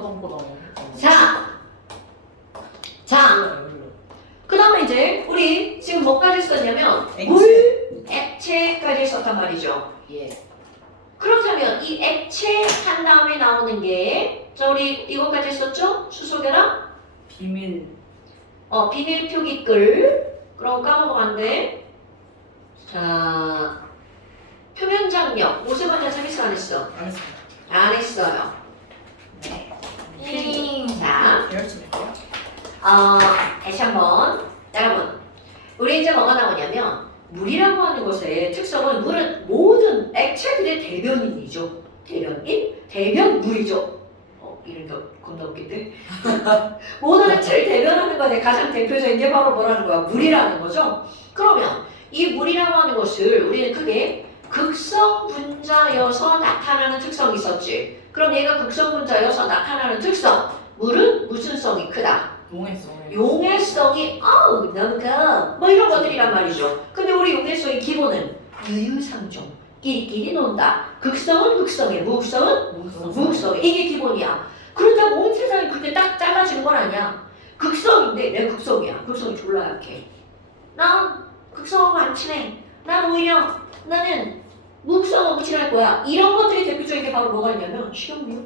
포동포동. 자, 그 다음에 이제 우리 지금 뭐까지 썼냐면 액체. 물, 액체까지 썼단 말이죠. 예. 그렇다면 이 액체 한 다음에 나오는 게, 자 우리 이거까지 썼죠? 수소결합, 비밀. 비닐 표기끌. 그럼 까먹으면 안 돼. 자, 표면 장력. 옷에 관련 재밌어 안 했어? 안 했습니다. 안 했어요. 자, 열심히 할게요. 다시 한번. 여러분, 우리 이제 뭐가 나오냐면 물이라고 하는 것의 특성은 물은 모든 액체들의 대변인이죠. 대변 물이죠. 이런 거 겁나 웃긴데? 모든 액체를 대변하는 것의 가장 대표적인 게 바로 뭐라는 거야? 물이라는 거죠. 그러면 이 물이라고 하는 것을 우리는 크게 극성 분자여서 나타나는 특성이 있었지. 그럼 얘가 극성 분자여서 나타나는 특성. 물은 무슨 성이 크다? 용했어. 용해성이 너무 커. 뭐 이런 것들이란 말이죠. 근데 우리 용해성의 기본은 유유상종. 끼리끼리 논다. 극성은 극성에, 무극성은 무극성에. 이게 기본이야. 그렇다고 온 세상이 그렇게 딱 작아지는 건 아니야. 극성인데 내 극성이야. 극성이 졸라 약해. 난 극성하고 안 친해. 난 오히려 나는 무극성하고 친할 거야. 이런 것들이 대표적인 게 바로 뭐가 있냐면 식용유.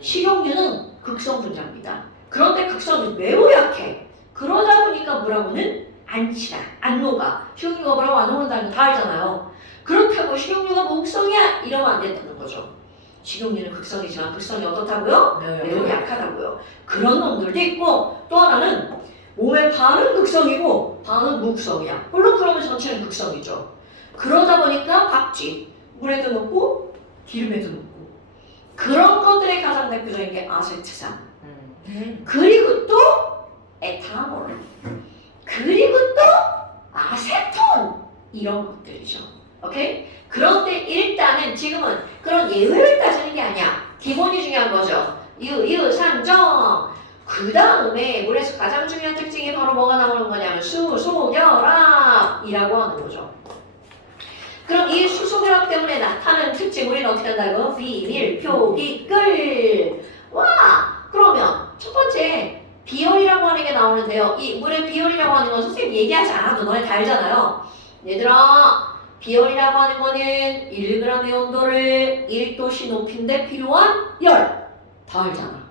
식용유는 극성 분자입니다. 그런데 극성이 매우 약해. 그러다 보니까 물하고는 안 친해. 안 녹아. 식용유가 뭐라고 안 녹는다는 거 다 알잖아요. 그렇다고 식용유가 무극성이야? 이러면 안 된다는 거죠. 식용유는 극성이지만 극성이 어떻다고요? 매우 약하다고요. 그런 놈들도 있고 또 하나는 몸의 반은 극성이고 반은 무극성이야. 물론 그러면 전체는 극성이죠. 그러다 보니까 박쥐, 물에도 녹고 기름에도 녹고 그런 것들의 가장 대표적인 게 아세트산 그리고 또 에탄올 그리고 또 아세톤 이런 것들이죠. 오케이? 그런데 일단은 지금은 그런 예외를 따지는 게 아니야. 기본이 중요한 거죠. 유유산정. 그 다음에 물에서 가장 중요한 특징이 바로 뭐가 나오는 거냐면 수소결합이라고 하는 거죠. 그럼 이 수소결합 때문에 나타나는 특징 우리는 어떻게 한다고? 비밀 표기끌. 와! 그러면 첫 번째 비열이라고 하는 게 나오는데요. 이 물의 비열이라고 하는 건 선생님 얘기하지 않아도 너네 다 알잖아요. 얘들아 비열이라고 하는 거는 1g의 온도를 1도씨 높인데 필요한 열. 다 알잖아.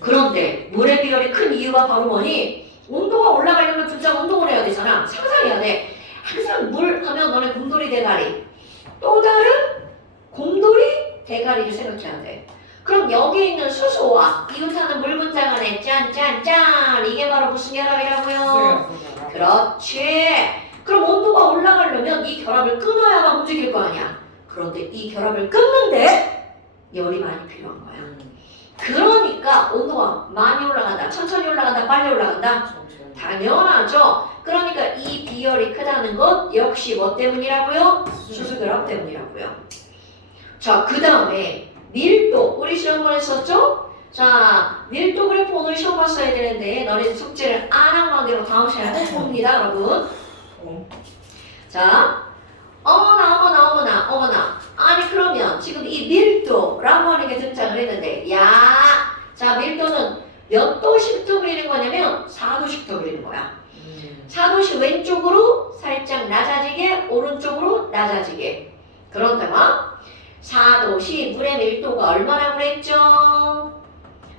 그런데 물의 비열이 큰 이유가 바로 뭐니? 온도가 올라가려면 분자 운동을 해야 되잖아. 상상해야 돼. 항상 물 하면 너네 곰돌이 대가리. 또 다른 곰돌이 대가리를 생각해야 돼. 그럼 여기 있는 수소와 이웃하는 물 분자 간에 짠짠짠 이게 바로 무슨 결합이라고요? 그렇지. 그럼 온도가 올라가려면 이 결합을 끊어야만 움직일 거 아니야. 그런데 이 결합을 끊는데 열이 많이 필요한 거야. 그러니까 온도가 많이 올라간다, 천천히 올라간다, 빨리 올라간다? 당연하죠. 그러니까 이 비열이 크다는 것 역시 뭐 때문이라고요? 수소결합 때문이라고요. 자, 그 다음에 밀도. 우리 지난번에 썼죠? 자, 밀도 그래프 오늘 시험 봤어야 되는데 너네 숙제를 안 한 관계로 다음 시간에 꼭 봅니다, 여러분. 자, 어머나. 아니 그러면 지금 이 밀도라고 하는 게 등장을 했는데 자 밀도는 몇 도씩부터 그리는 거냐면 4도씩부터 그리는 거야. 4도씩 왼쪽으로 살짝 낮아지게 오른쪽으로 낮아지게. 그런다면 4도씨 물의 밀도가 얼마나 그랬죠?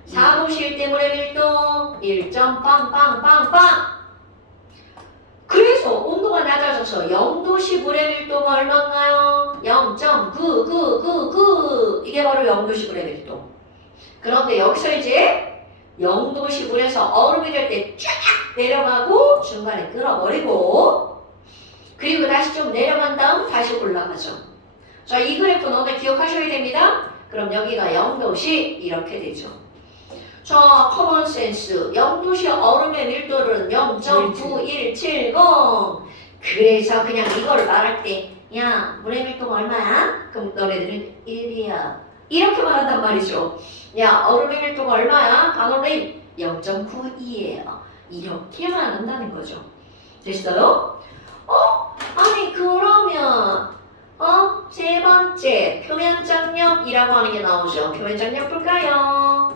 4도씨일 때 물의 밀도 1.빵빵빵빵. 그래서 온도가 낮아져서 0도씨 물의 밀도가 얼마인가요? 0.9999 이게 바로 0도씨 물의 밀도. 그런데 여기서 이제 0도씨 물에서 얼음이 될 때 쫙 내려가고 중간에 끊어버리고 그리고 다시 좀 내려간 다음 다시 올라가죠. 자, 이 그래프 너네 기억하셔야 됩니다. 그럼 여기가 0도씨 이렇게 되죠. 자, 커먼 센스. 0도씨 얼음의 밀도는 0.9170. 그래서 그냥 이걸 말할 때, 야, 물의 밀도가 얼마야? 그럼 너네들은 1이야. 이렇게 말한단 말이죠. 야, 얼음의 밀도가 얼마야? 반올림 0.92예요. 이렇게 말한다는 거죠. 됐어요? 아니, 그러면, 세 번째, 표면 장력이라고 하는 게 나오죠. 표면 장력 볼까요?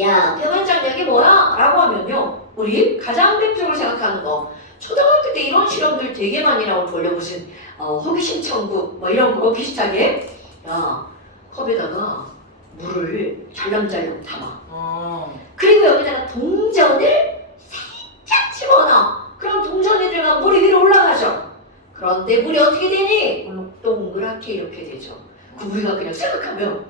야, 표면장력이 뭐야? 라고 하면요. 우리 가장 대표적으로 생각하는 거. 초등학교 때 이런 실험들 되게 많이 나올걸요. 무슨 호기심 천국 뭐 이런 거 비슷하게. 야, 컵에다가 물을 잘람잘람 담아. 그리고 여기다가 동전을 살짝 집어넣어. 그럼 동전이 들어가면 물이 위로 올라가죠. 그런데 물이 어떻게 되니? 동그랗게 이렇게 되죠. 그 우리가 그냥 생각하면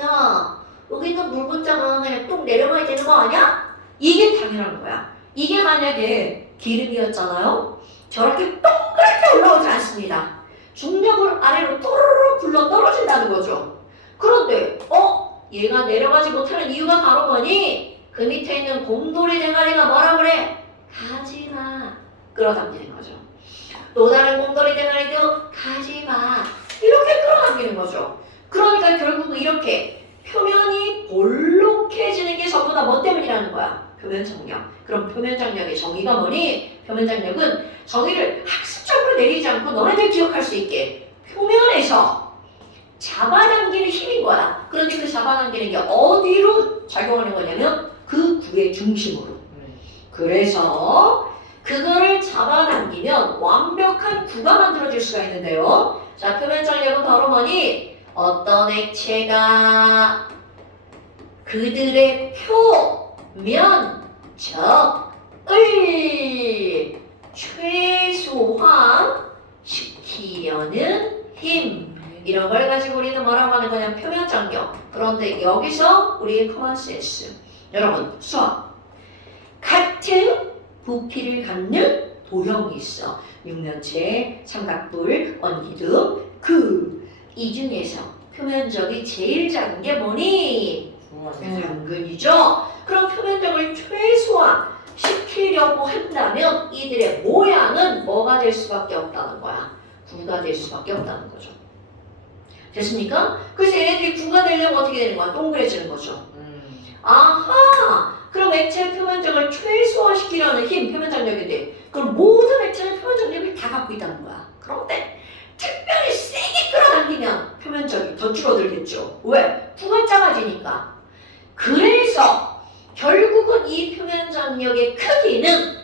야, 여기 있는 물 분자가 그냥 똥 내려가야 되는 거 아니야? 이게 당연한 거야. 이게 만약에 기름이었잖아요. 저렇게 동그랗게 올라오지 않습니다. 중력을 아래로 또르르 굴러 떨어진다는 거죠. 그런데 얘가 내려가지 못하는 이유가 바로 뭐니? 그 밑에 있는 곰돌이 대가리가 뭐라 그래? 가지마. 끌어당기는 거죠. 또 다른 곰돌이 대가리도 가지마. 이렇게 끌어당기는 거죠. 그러니까 결국은 이렇게 표면이 볼록해지는 게 전부 다 뭐 때문이라는 거야? 표면장력. 그럼 표면장력의 정의가 뭐니? 표면장력은 정의를 학습적으로 내리지 않고 너네들 기억할 수 있게 표면에서 잡아당기는 힘인 거야. 그런데 그 잡아당기는 게 어디로 작용하는 거냐면 그 구의 중심으로. 그래서 그거를 잡아당기면 완벽한 구가 만들어질 수가 있는데요. 자, 표면장력은 바로 뭐니? 어떤 액체가 그들의 표면적을 최소화시키려는 힘. 이런 걸 가지고 우리는 뭐라고 하는 거냐? 표면장력. 그런데 여기서 우리의 커먼센스. 여러분, 수학. 같은 부피를 갖는 도형이 있어. 육면체, 삼각뿔, 원기둥, 이 중에서 표면적이 제일 작은 게 뭐니? 당근이죠. 그럼 표면적을 최소화시키려고 한다면 이들의 모양은 뭐가 될 수밖에 없다는 거야. 구가 될 수밖에 없다는 거죠. 됐습니까? 그래서 얘네들이 구가 되려면 어떻게 되는 거야? 동그래지는 거죠. 아하! 그럼 액체의 표면적을 최소화시키려는 힘, 표면장력인데 그럼 모든 액체는 표면장력을 다 갖고 있다는 거야. 그런데 특별히 세게 끌어당기면 표면적이 더 줄어들겠죠. 왜? 구가 작아지니까. 그래서 결국은 이 표면장력의 크기는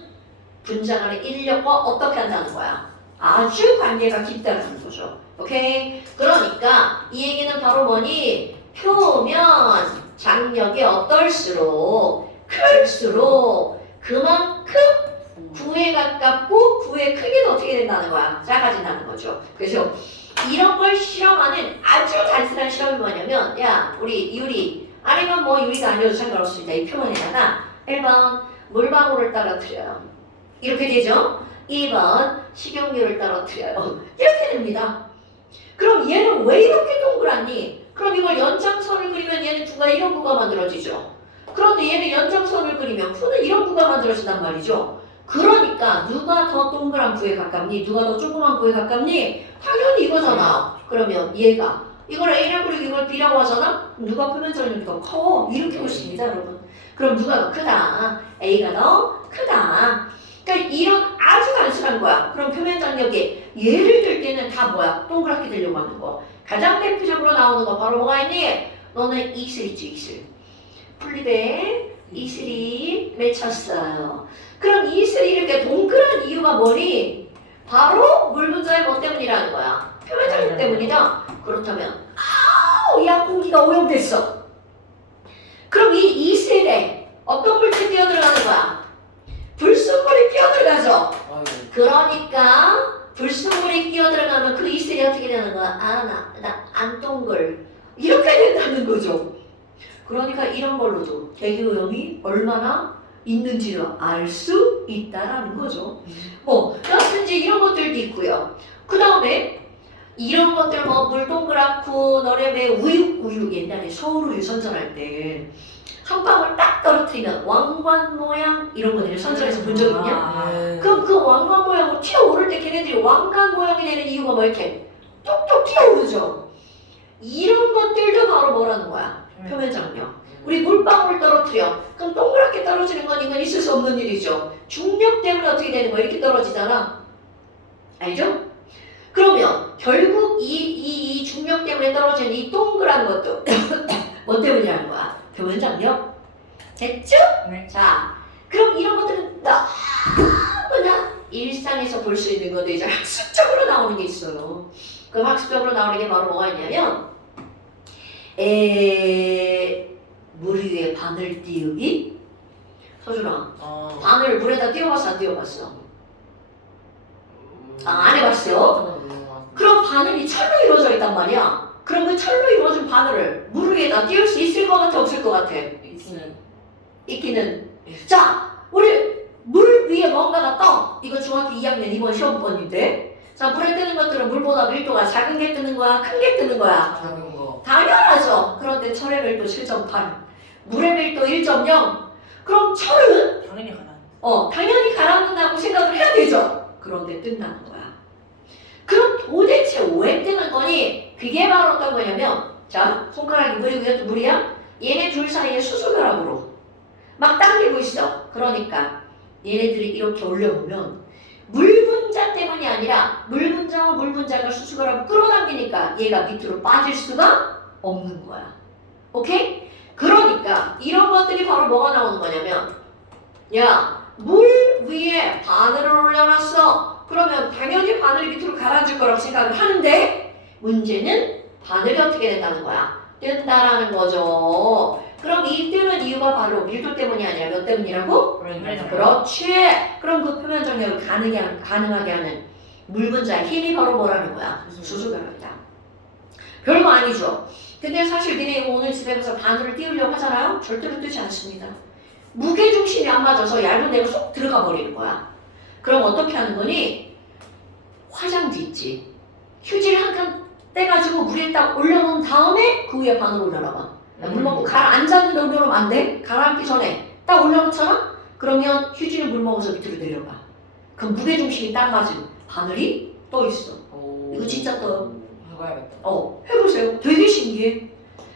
분자 간의 인력과 어떻게 한다는 거야? 아주 관계가 깊다는 거죠. 오케이? 그러니까 이 얘기는 바로 뭐니? 표면 장력이 어떨수록 클수록 그만큼 구에 가깝고 구의 크기도 어떻게 된다는 거야? 작아진다는 거죠. 그래서 이런 걸 실험하는 아주 단순한 실험이 뭐냐면 야, 우리 유리 아니면 뭐 유리가 아니어도 상관없습니다. 이 표면에다가 1번 물방울을 떨어뜨려요. 이렇게 되죠? 2번 식용유를 떨어뜨려요. 이렇게 됩니다. 그럼 얘는 왜 이렇게 동그랗니? 그럼 이걸 연장선을 그리면 얘는 구가 이런 구가 만들어지죠. 그런데 얘는 연장선을 그리면 구는 이런 구가 만들어진단 말이죠. 그러니까 누가 더 동그란 구에 가깝니? 누가 더 조그만 구에 가깝니? 당연히 이거잖아. 그러면 얘가 이걸 A라고 그리고 이걸 B라고 하잖아? 누가 표면적이 더 커? 이렇게 보십니다, 여러분. 그럼 누가 더 크다? A가 더 크다. 그러니까 이런 아주 단순한 거야. 그럼 표면장력이 예를 들 때는 다 뭐야? 동그랗게 되려고 하는 거. 가장 대표적으로 나오는 거 바로 뭐가 있니? 너는 이슬 있지, 이슬. 풀립에 이슬이 맺혔어요. 그럼 이슬이 이렇게 동그란 이유가 뭐니? 바로 물 분자의 뭐 때문이라는 거야? 표면장력 때문이다. 그렇다면 야, 공기가 오염됐어. 그럼 이 이슬에 어떤 물질이 뛰어들어가는 거야? 불순물이 뛰어들어가죠. 그러니까 불순물이 뛰어들어가면 그 이슬이 어떻게 되는 거야? 나 안 동글. 이렇게 된다는 거죠. 그러니까 이런 걸로도 대기오염이 얼마나 있는지를 알 수 있다라는 거죠. 뭐 여튼지 이런 것들도 있고요. 그 다음에 이런 것들 뭐 물 동그랗고 너네 왜 우유 옛날에 서울우유 선전할 때 한 방울 딱 떨어뜨리면 왕관 모양 이런 거 내가 선전해서 본 적 있냐? 그럼 그 왕관 모양으로 튀어오를 때 걔네들이 왕관 모양이 되는 이유가 뭐 이렇게 뚝뚝 튀어오르죠. 이런 것들도 바로 뭐라는 거야? 표면장력. 우리 물방울 떨어뜨려. 그럼 동그랗게 떨어지는 건 이건 있을 수 없는 일이죠. 중력 때문에 어떻게 되는 거야? 이렇게 떨어지잖아. 알죠? 그러면 결국 이 중력 때문에 떨어지는 이 동그란 것도 뭐 때문이라는 거야? 표면장력. 됐죠? 네. 자, 그럼 이런 것들은 너무나 일상에서 볼 수 있는 것도 이제 학습적으로 나오는 게 있어요. 그럼 학습적으로 나오는 게 바로 뭐가 있냐면 물 위에 바늘 띄우기. 서준아, 바늘 물에다 띄워봤어 안 띄워봤어? 안 해봤어요? 그럼 바늘이 철로 이루어져 있단 말이야. 그럼 그 철로 이루어진 바늘을 물 위에다 띄울 수 있을 것 같아 없을 것 같아? 있기는. 자, 우리 물 위에 뭔가가 떠. 이거 중학교 2학년 이번 시험번인데. 자, 물에 뜨는 것들은 물보다 밀도가 작은 게 뜨는 거야? 큰 게 뜨는 거야? 작은 거. 당연하죠. 그런데 철의 밀도 7.8, 물의 밀도 1.0. 그럼 철은 당연히 가라. 당연히 가라앉는다고 생각을 해야 되죠. 그런데 뜬다는 거야. 그럼 도대체 왜 뜨는 거니? 그게 바로 어떤 거냐면, 자, 손가락이 물이야? 얘네 둘 사이에 수소결합으로 막 당기고 있어. 그러니까 얘네들이 이렇게 올려보면 물 분자 때문이 아니라 물 분자와 물 분자가 수소결합을 끌어당기니까 얘가 밑으로 빠질 수가 없는 거야. 오케이? 그러니까 이런 것들이 바로 뭐가 나오는 거냐면, 야, 물 위에 바늘을 올려놨어. 그러면 당연히 바늘이 밑으로 가라앉을 거라고 생각을 하는데, 문제는 바늘이 어떻게 된다는 거야? 뜬다라는 거죠. 그럼 이 뜨는 이유가 바로 밀도 때문이 아니라 몇 때문이라고? 그렇지. 그럼 그 표면 정력을 가능하게 하는 물 분자의 힘이 바로 뭐라는 거야? 수소결합이다. 별거 아니죠. 근데 사실 니네 이거 오늘 집에 가서 바늘을 띄우려고 하잖아요? 절대로 뜨지 않습니다. 무게중심이 안 맞아서 얇은 데가 쏙 들어가 버리는 거야. 그럼 어떻게 하는 거니? 화장지 있지. 휴지를 한 칸 떼가지고 물에 딱 올려놓은 다음에 그 위에 바늘 올려놔봐. 물 먹고 가라앉았는데 올려놓으면 안 돼? 가라앉기 전에 딱 올려놓잖아? 그러면 휴지는 물 먹어서 밑으로 내려가. 그럼 무게중심이 딱 맞은 바늘이 떠 있어. 이거 진짜 떠요. 해봐야겠다. 해보세요. 되게 신기해.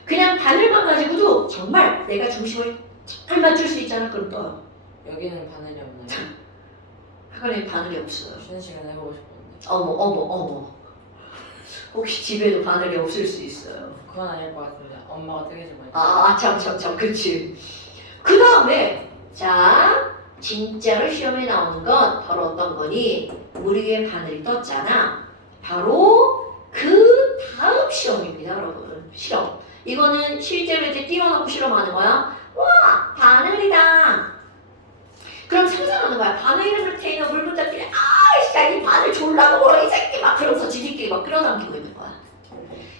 그냥 바늘만 가지고도 정말 내가 중심을 잘 맞출 수 있잖아. 그럼 떠요. 여기는 바늘이 없나요? 학원에 바늘이 없어요. 쉬는 시간에 해보고 싶었는데. 어머. 혹시 집에도 바늘이 없을 수 있어요. 그건 아닐 것 같은데 엄마가 뜨개질 많이. 참, 그치. 그 다음에, 자, 진짜로 시험에 나오는 건 바로 어떤 거니? 물 위에 바늘이 떴잖아. 바로 그 다음 시험입니다, 여러분. 실험. 이거는 실제로 이제 띄워놓고 실험하는 거야. 와, 바늘이다. 그럼 상상하는 거야. 바늘 밑에 있는 물 분자들이 이 바늘 졸라 먹어라 이 새끼 막 그러면서 지들끼리 막 끌어당기고 있는 거야.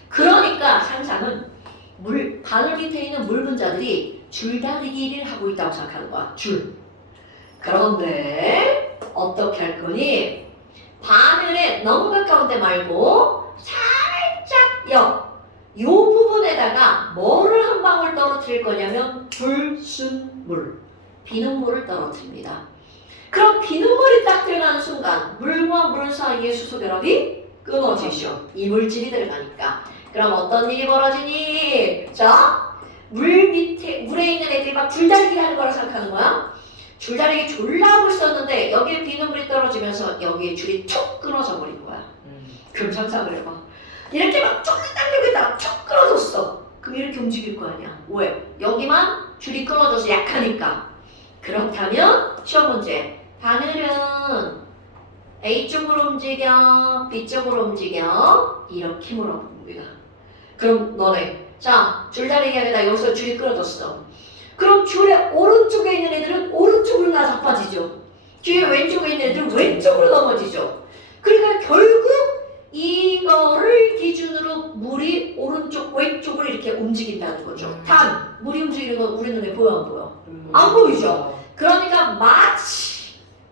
그러니까 상상은 바늘 밑에 있는 물 분자들이 줄다리기를 하고 있다고 생각하는 거야. 줄. 그런데 어떻게 할 거니? 바늘에 너무 가까운 데 말고 살짝 요 부분에다가 뭐를 한 방울 떨어뜨릴 거냐면 불순물, 비눗물을 떨어뜨립니다. 그럼 비눗물이 딱 들어가는 순간 물과 물 사이의 수소결합이 끊어지죠. 이물질이 들어가니까. 그럼 어떤 일이 벌어지니? 자, 물에 있는 애들이 막 줄다리기 하는 거라 생각하는 거야. 줄다리기 졸라 하고 있었는데 여기에 비눗물이 떨어지면서 여기에 줄이 툭 끊어져 버린 거야. 그럼 상상을 해봐. 이렇게 막 쭉 당기고 있다가 툭 끊어졌어. 그럼 이렇게 움직일 거 아니야. 왜? 여기만 줄이 끊어져서 약하니까. 그렇다면 시험 문제. 바늘은 A쪽으로 움직여, B쪽으로 움직여 이렇게 물어봅니다. 그럼 너네 자 줄다리기 하게다 여기서 줄이 끊어졌어. 그럼 줄의 오른쪽에 있는 애들은 오른쪽으로 나자빠지죠. 뒤에 왼쪽에 있는 애들은 왼쪽으로 넘어지죠. 그러니까 결국 이거를 기준으로 물이 오른쪽 왼쪽으로 이렇게 움직인다는 거죠. 단 물이 움직이는 건 우리 눈에 보여 안 보여? 안 보이죠. 그러니까 마치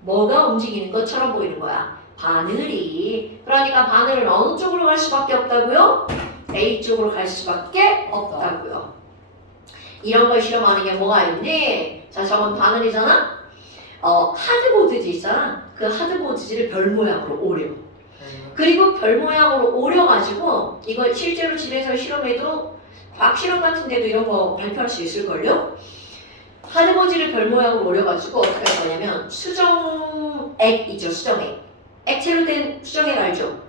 뭐가 움직이는 것처럼 보이는 거야. 바늘이. 그러니까 바늘은 어느 쪽으로 갈 수밖에 없다고요? A 쪽으로 갈 수밖에 없다고요. 이런 걸 실험하는 게 뭐가 있니? 자, 저건 바늘이잖아? 하드보드지 있잖아? 그 하드보드지를 별 모양으로 오려. 그리고 별 모양으로 오려가지고 이걸 실제로 집에서 실험해도 과학 실험 같은 데도 이런 거 발표할 수 있을걸요? 하드보드지를 별 모양으로 오려가지고 어떻게 할 거냐면 수정액 있죠, 수정액. 액체로 된 수정액 알죠?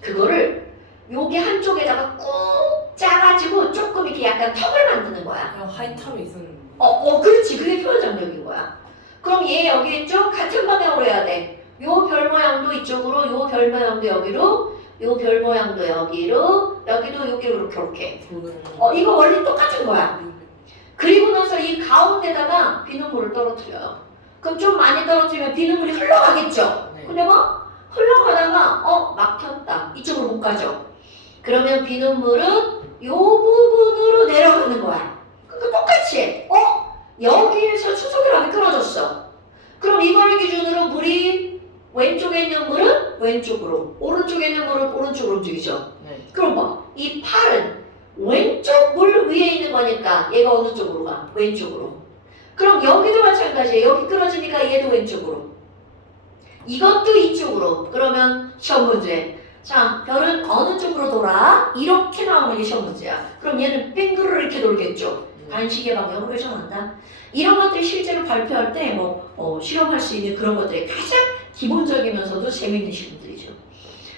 그거를 여기 한쪽에다가 꾹 짜가지고 조금 이렇게 약간 턱을 만드는 거야. 그냥 화이트함이 있었는데. 그렇지. 그게 표현 장력인 거야. 그럼 얘 여기 있죠? 같은 방향으로 해야 돼. 요 별 모양도 이쪽으로, 요 별 모양도 여기로, 요 별 모양도 여기로, 여기도 여기로 이렇게. 이거 원리 똑같은 거야. 그리고 나서 이 가운데다가 비눗물을 떨어뜨려요. 그럼 좀 많이 떨어뜨리면 비눗물이 흘러가겠죠? 네. 근데 뭐? 흘러가다가 막혔다. 이쪽으로 못 가죠? 그러면 비눗물은 요 부분으로 내려가는 거야. 그러니까 똑같이 여기에서 수소결합이 끊어졌어. 그럼 이걸 기준으로 물이 왼쪽에 있는 물은 왼쪽으로, 오른쪽에 있는 물은 오른쪽으로 움직이죠. 네. 그럼 봐. 이 팔은 왼쪽 물 위에 있는 거니까 얘가 어느 쪽으로 가? 왼쪽으로. 그럼 여기도 마찬가지예요. 여기 끊어지니까 얘도 왼쪽으로. 이것도 이쪽으로. 그러면 시험 문제. 자, 별은 어느 쪽으로 돌아? 이렇게 나오는 게 시험 문제야. 그럼 얘는 빙그르 이렇게 돌겠죠. 반시계 방향으로 회전한다. 이런 것들이 실제로 발표할 때 실험할 수 있는 그런 것들이 가장 기본적이면서도 재미있는 실험들이죠.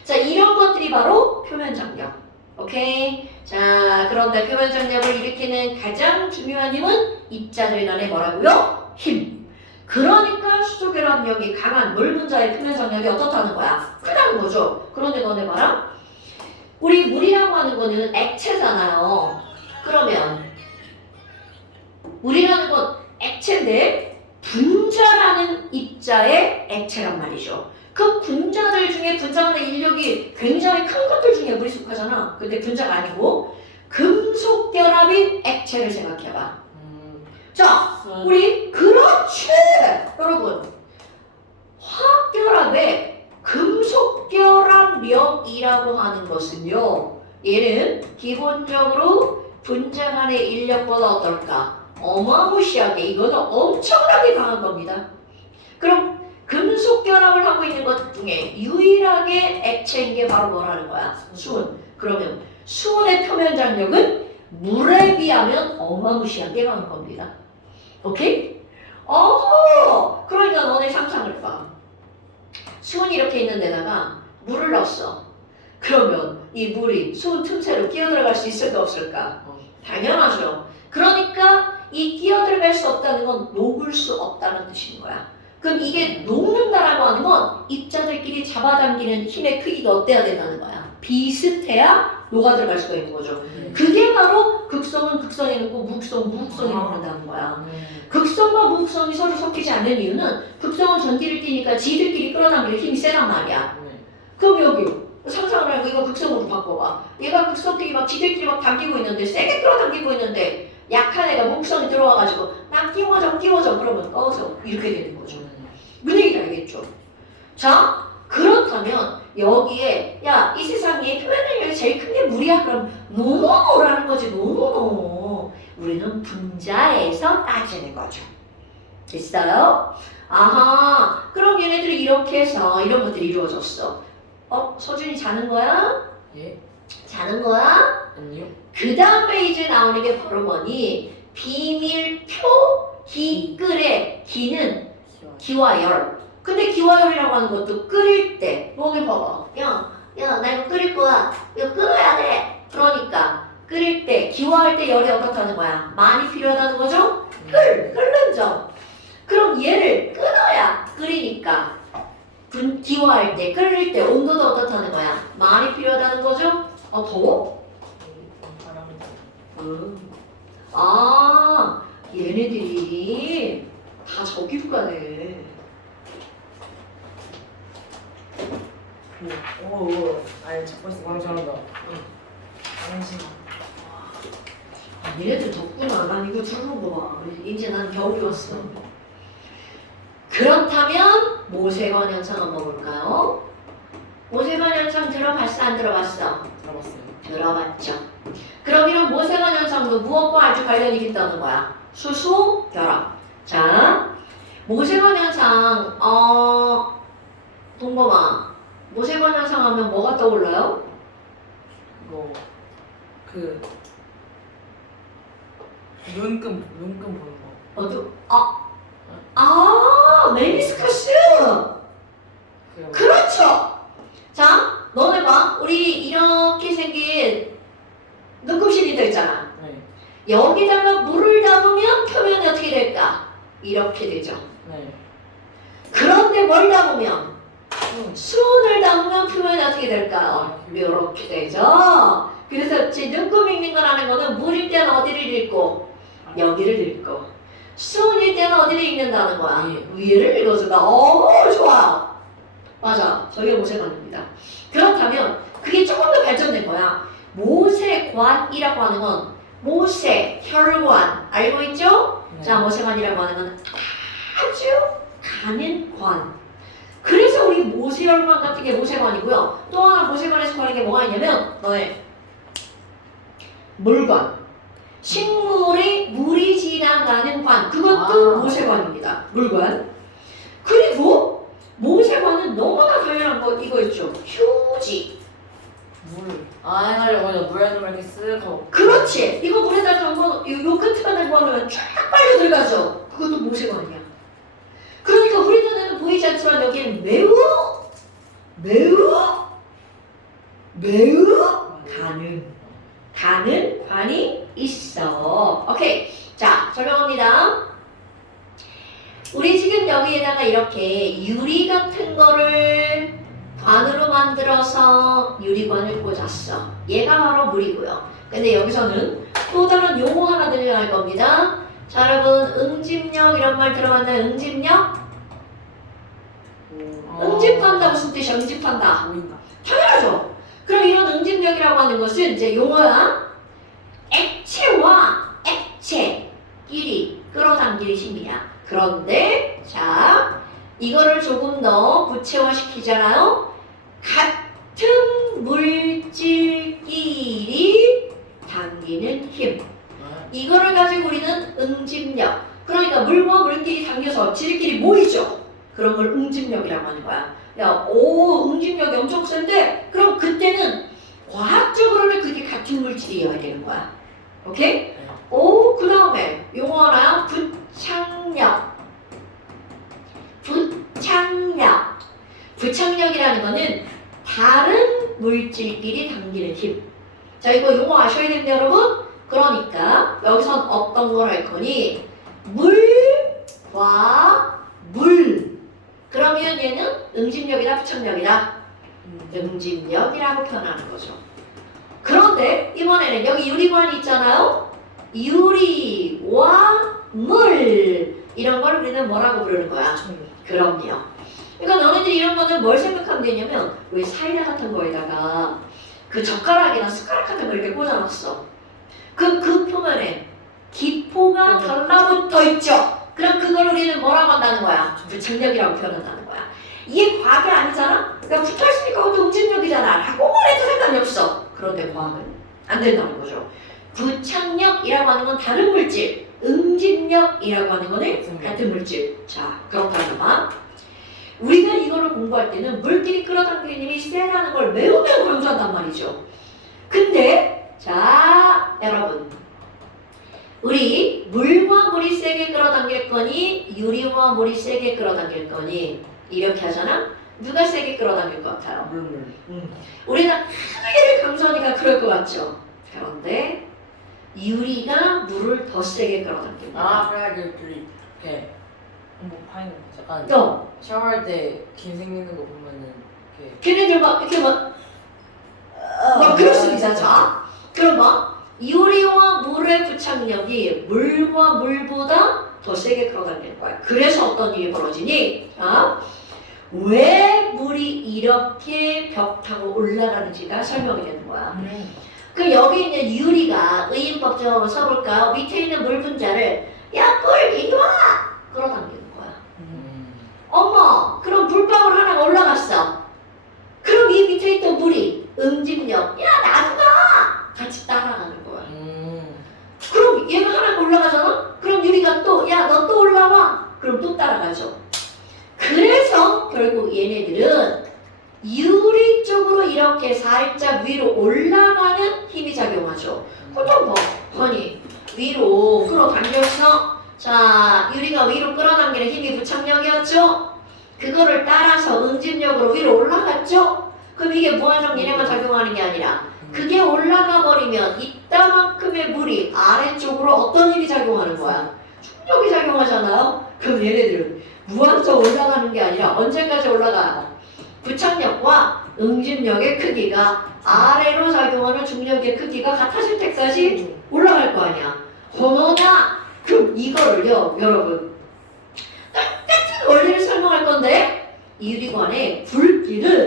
자, 이런 것들이 바로 표면 장력. 오케이? 자, 그런데 표면 장력을 일으키는 가장 중요한 힘은 입자들 간의 뭐라고요? 힘. 그러니까 수소결합력이 강한 물 분자의 표면 장력이 어떻다는 거야? 크다는 거죠. 그런데 너네 봐라. 우리 물이라고 하는 거는 액체잖아요. 그러면 물이라는 건 액체인데 분자라는 입자의 액체란 말이죠. 그 분자들 중에 분자 간의 인력이 굉장히 큰 것들 중에 물이 속하잖아. 근데 분자가 아니고 금속 결합인 액체를 생각해봐. 자, 우리 그렇지! 여러분, 화학 결합의 금속 결합력이라고 하는 것은요, 얘는 기본적으로 분자 간의 인력보다 어떨까? 어마무시하게, 이거는 엄청나게 강한 겁니다. 그럼 금속 결합을 하고 있는 것 중에 유일하게 액체인 게 바로 뭐라는 거야? 수은. 그러면 수은의 표면 장력은 물에 비하면 어마무시하게 강한 겁니다. 오케이? 그러니까 너네 상상을 해봐. 수은이 이렇게 있는 데다가 물을 넣었어. 그러면 이 물이 수은 틈새로 끼어들어갈 수 있을까 없을까? 당연하죠. 그러니까 이 끼어들어갈 수 없다는 건 녹을 수 없다는 뜻인 거야. 그럼 이게 녹는다라고 하는 건 입자들끼리 잡아당기는 힘의 크기가 어때야 된다는 거야. 비슷해야 녹아 들어갈 수가 있는 거죠. 그게 바로 극성은 극성에 놓고 무극성은 무극성에 놓는다는 거야. 극성과 무극성이 서로 섞이지 않는 이유는 극성은 전기를 띠니까 지들끼리 끌어당기는 힘이 세단 말이야. 그럼 여기 상상을 하고 이거 극성으로 바꿔봐. 얘가 극성끼리 막 지들끼리 막 당기고 있는데 세게 끌어당기고 있는데 약한 애가 무극성이 들어와가지고 난 끼워져 그러면 꺼져 이렇게 되는 거죠. 무슨 얘기인지 알겠죠? 자, 그렇다면 여기에 이 세상에 표면 능력이 제일 큰 게 물이야. 그럼 노노노라는 거지. 노노노. 우리는 분자에서 따지는 거죠. 됐어요? 아하. 그럼 얘네들이 이렇게 해서 이런 것들이 이루어졌어. 서준이 자는 거야? 예? 자는 거야? 아니요. 그 다음에 이제 나오는 게 바로 뭐니? 비밀표 기끌의 기는 기와 열. 근데 기와 열이라고 하는 것도 끓일 때. 여기 봐봐. 나 이거 끓일 거야. 이거 끓어야 돼. 그러니까 끓일 때 기화할 때 열이 어떻다는 거야? 많이 필요하다는 거죠? 끓는 점. 그럼 얘를 끊어야 끓이니까 기화할 때 끓일 때 온도도 어떻다는 거야? 많이 필요하다는 거죠? 더워? 얘네들이 다 저기로 가네. 아니 잡고 있어. 잘한다. 얘네들 덥구나. 난 이거 들어온 거 봐. 이제 난 겨울이 왔어. 그렇다면 모세관 현상 한번 볼까요? 모세관 현상 들어봤어? 안 들어봤어? 들어봤어요. 들어봤죠. 그럼 이런 모세관 현상도 무엇과 아주 관련이 있다는 거야? 수소 결합. 자, 모세관 현상, 동범아, 모세관 현상 하면 뭐가 떠올라요? 눈금 보는 거. 메니스커스! 그렇죠! 자, 너네 봐. 우리 이렇게 생긴 눈곱실이 있잖아. 네. 여기다가 물을 담으면 표면이 어떻게 될까? 이렇게 되죠. 네. 그런데 뭘 담으면? 수온을 담으면 표면이 어떻게 될까요? 이렇게 되죠. 그래서 제 눈금 읽는 거라는 거는 물일 때는 어디를 읽고 여기를 읽고 수온일 때는 어디를 읽는다는 거야? 위를 읽어준다. 좋아. 맞아. 저게 모세관입니다. 그렇다면 그게 조금 더 발전된 거야. 모세관이라고 하는 건 모세, 혈관 알고 있죠? 네. 자, 모세관이라고 하는 건 아주 가는 관. 그래서 우리 모세혈관 같은 게 모세관이고요. 또 하나 모세관에서 구하는 게 뭐가 있냐면 너네 물관. 식물이 물이 지나가는 관. 그것도 모세관입니다. 물관. 그리고 모세관은 너무나 당연한 거 이거 있죠. 휴지. 물. 헷갈려. 물에도 이렇게 쓱 하고. 그렇지. 이거 물에다 담고 요 끝에만 들고 하면 쫙 빨려 들어가죠. 그것도 모세관이야. 그러니까 우리 눈에는 보이지 않지만 여기는 매우 가는 관이 있어. 오케이. 자, 설명합니다. 우리 지금 여기에다가 이렇게 유리 같은 거를 관으로 만들어서 유리관을 꽂았어. 얘가 바로 물이고요. 근데 여기서는 또 다른 용어 하나 들려갈 겁니다. 자, 여러분 응집력 이런 말 들어봤나요? 응집력? 응집한다 무슨 뜻이야? 응집한다. 보인다. 당연하죠. 그럼 이런 응집력이라고 하는 것은 이제 용어야. 액체와 액체끼리 끌어당길 힘이야. 그런데 자 이거를 조금 더 구체화시키잖아요. 같은 물질끼리 당기는 힘. 이거를 가지고 우리는 응집력. 그러니까 물과 물끼리 당겨서 지들끼리 모이죠. 그런 걸 응집력이라고 하는 거야. 야, 응집력이 엄청 센데 그럼 그때는 과학적으로는 그게 같은 물질이어야 되는 거야. 오케이? 그 다음에 용어 하나 부착력. 부착력이라는 거는 다른 물질끼리 당기는 힘. 자, 이거 용어 아셔야 됩니다, 여러분. 그러니까 여기선 어떤 걸 할 거니? 물과 물. 그러면 얘는 응집력이다, 부착력이다. 응집력이라고 표현하는 거죠. 그런데 이번에는 여기 유리관이 있잖아요. 유리와 물 이런 걸 우리는 뭐라고 부르는 거야? 그럼요. 그러니까 너네들이 이런 거는 뭘 생각하면 되냐면 왜 사이다 같은 거에다가 그 젓가락이나 숟가락 같은 거 이렇게 꽂아놨어. 그 표면에 기포가 달라붙어 있죠. 그럼 그걸 우리는 뭐라고 한다는 거야? 부착력이라고 표현한다는 거야. 이게 과학이 아니잖아? 그러니까 붙어있으니까 그것도 응집력이잖아 라고만 해도 상관이 없어. 그런데 과학은 안 된다는 거죠. 부착력이라고 하는 건 다른 물질, 응집력이라고 하는 거는 같은 물질. 자, 그렇다면 우리가 이거를 공부할 때는 물끼리 끌어당기는 힘이 세다는 걸 매우 강조한단 말이죠. 근데 자, 여러분 우리 물과 물이 세게 끌어당길 거니 유리와 물이 세게 끌어당길 거니 이렇게 하잖아? 누가 세게 끌어당길 것 같아요? 물. 우리는 하도 얘를 강조하니까 그럴 것 같죠? 그런데 유리가 물을 더 세게 끌어당깁니다. 그래가지고 둘이 이렇게 뭐 파이는 거 잠깐. 또 샤워할 때 김 생기는 거 보면은 이렇게. 걔네들 막 이렇게 막 그럴 수 있잖아. 자, 그럼 막 유리와 물의 부착력이 물과 물보다 더 세게 끌어당길 거야. 그래서 어떤 일이 벌어지니? 왜 물이 이렇게 벽 타고 올라가는지가 설명이 되는 거야. 그럼 여기 있는 유리가 의인법적으로 써볼까요? 밑에 있는 물 분자를 야, 물 이리 와! 끌어당기는 거야. 어머, 그럼 물방울 하나가 올라갔어. 그럼 이 밑에 있던 물이 응집력, 야, 나도 가! 같이 따라가는 거야. 그럼 얘가 하나가 올라가잖아? 그럼 유리가 또, 야, 너 또 올라와! 그럼 또 따라가죠. 그래서 결국 얘네들은 유리 쪽으로 이렇게 살짝 위로 올라가는 힘이 작용하죠. 그럼 뭐, 아니, 위로 끌어당겨서 자, 유리가 위로 끌어당기는 힘이 부착력이었죠? 그거를 따라서 응집력으로 위로 올라갔죠? 그럼 이게 무한정 얘네만 작용하는 게 아니라 그게 올라가 버리면 이따만큼의 물이 아래쪽으로 어떤 힘이 작용하는 거야? 충격이 작용하잖아요. 그럼 얘네들은 무한정 올라가는 게 아니라 언제까지 올라가요? 부착력과 응집력의 크기가 아래로 작용하는 중력의 크기가 같아질 때까지 올라갈 거 아니야. 어머나! 그럼 이거를요, 여러분. 똑같은 원리를 설명할 건데, 유리관의 붉기는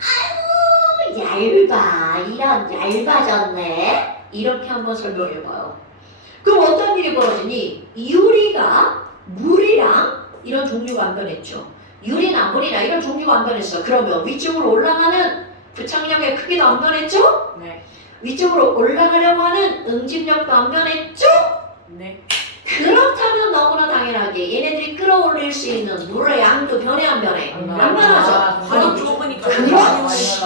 아유, 얇아. 이런 얇아졌네. 이렇게 한번 설명해봐요. 그럼 어떤 일이 벌어지니? 유리가 물이랑 이런 종류가 안 변했죠. 유리나 물이나 이런 종류가 안 변했어. 그러면 위쪽으로 올라가는 부착력의 크기도 안 변했죠? 네. 위쪽으로 올라가려고 하는 응집력도 안 변했죠? 네. 그렇다면 너무나 당연하게 얘네들이 끌어올릴 수 있는 물의 양도 변해 안 변해? 안 변하죠. 바로 좁으니까. 그렇지.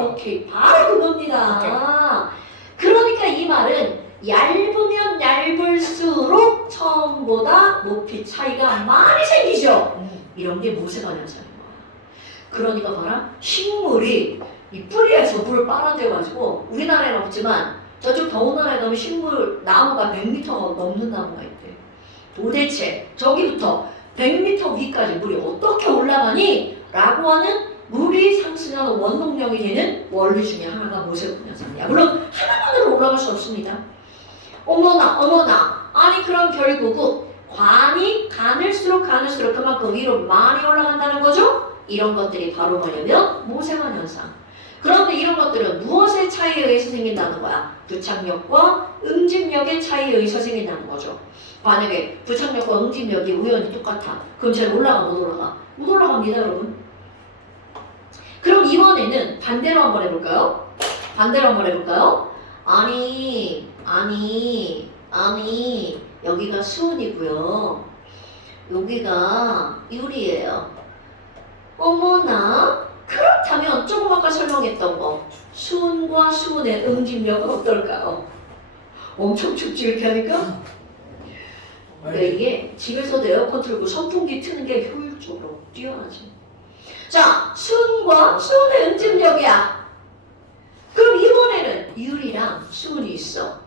오케이. 바로 그겁니다. 그러니까 이 말은 얇으면 얇을수록 처음보다 높이 차이가 많이 생기죠. 이런 게 모세관 현상인 거야. 그러니까 봐라. 식물이 이 뿌리에서 물을 빨아들여가지고 우리나라에는 없지만 저쪽 더운 나라에 가면 식물 나무가 100m 넘는 나무가 있대. 도대체 저기부터 100m 위까지 물이 어떻게 올라가니? 라고 하는 물이 상승하는 원동력이 되는 원리 중에 하나가 모세관 현상이야. 물론 하나만으로 올라갈 수 없습니다. 어머나. 아니 그럼 결국은 관이 가늘수록 그만큼 위로 많이 올라간다는 거죠? 이런 것들이 바로 뭐냐면 모세관 현상. 그런데 이런 것들은 무엇의 차이에 의해서 생긴다는 거야? 부착력과 응집력의 차이에 의해서 생긴다는 거죠. 만약에 부착력과 응집력이 우연히 똑같아. 그럼 쟤는 올라가 못 올라가? 못 올라갑니다, 여러분. 그럼 이번에는 반대로 한번 해볼까요? 아니 여기가 수온이고요. 여기가 유리예요. 어머나. 그렇다면 조금 아까 설명했던 거 수온과 수온의 응집력은 어떨까요? 엄청 춥지 이렇게 하니까? 그러니까 이게 집에서도 에어컨 틀고 선풍기 트는 게 효율적으로 뛰어나지. 자, 수온과 수온의 응집력이야. 그럼 이번에는 유리랑 수온이 있어.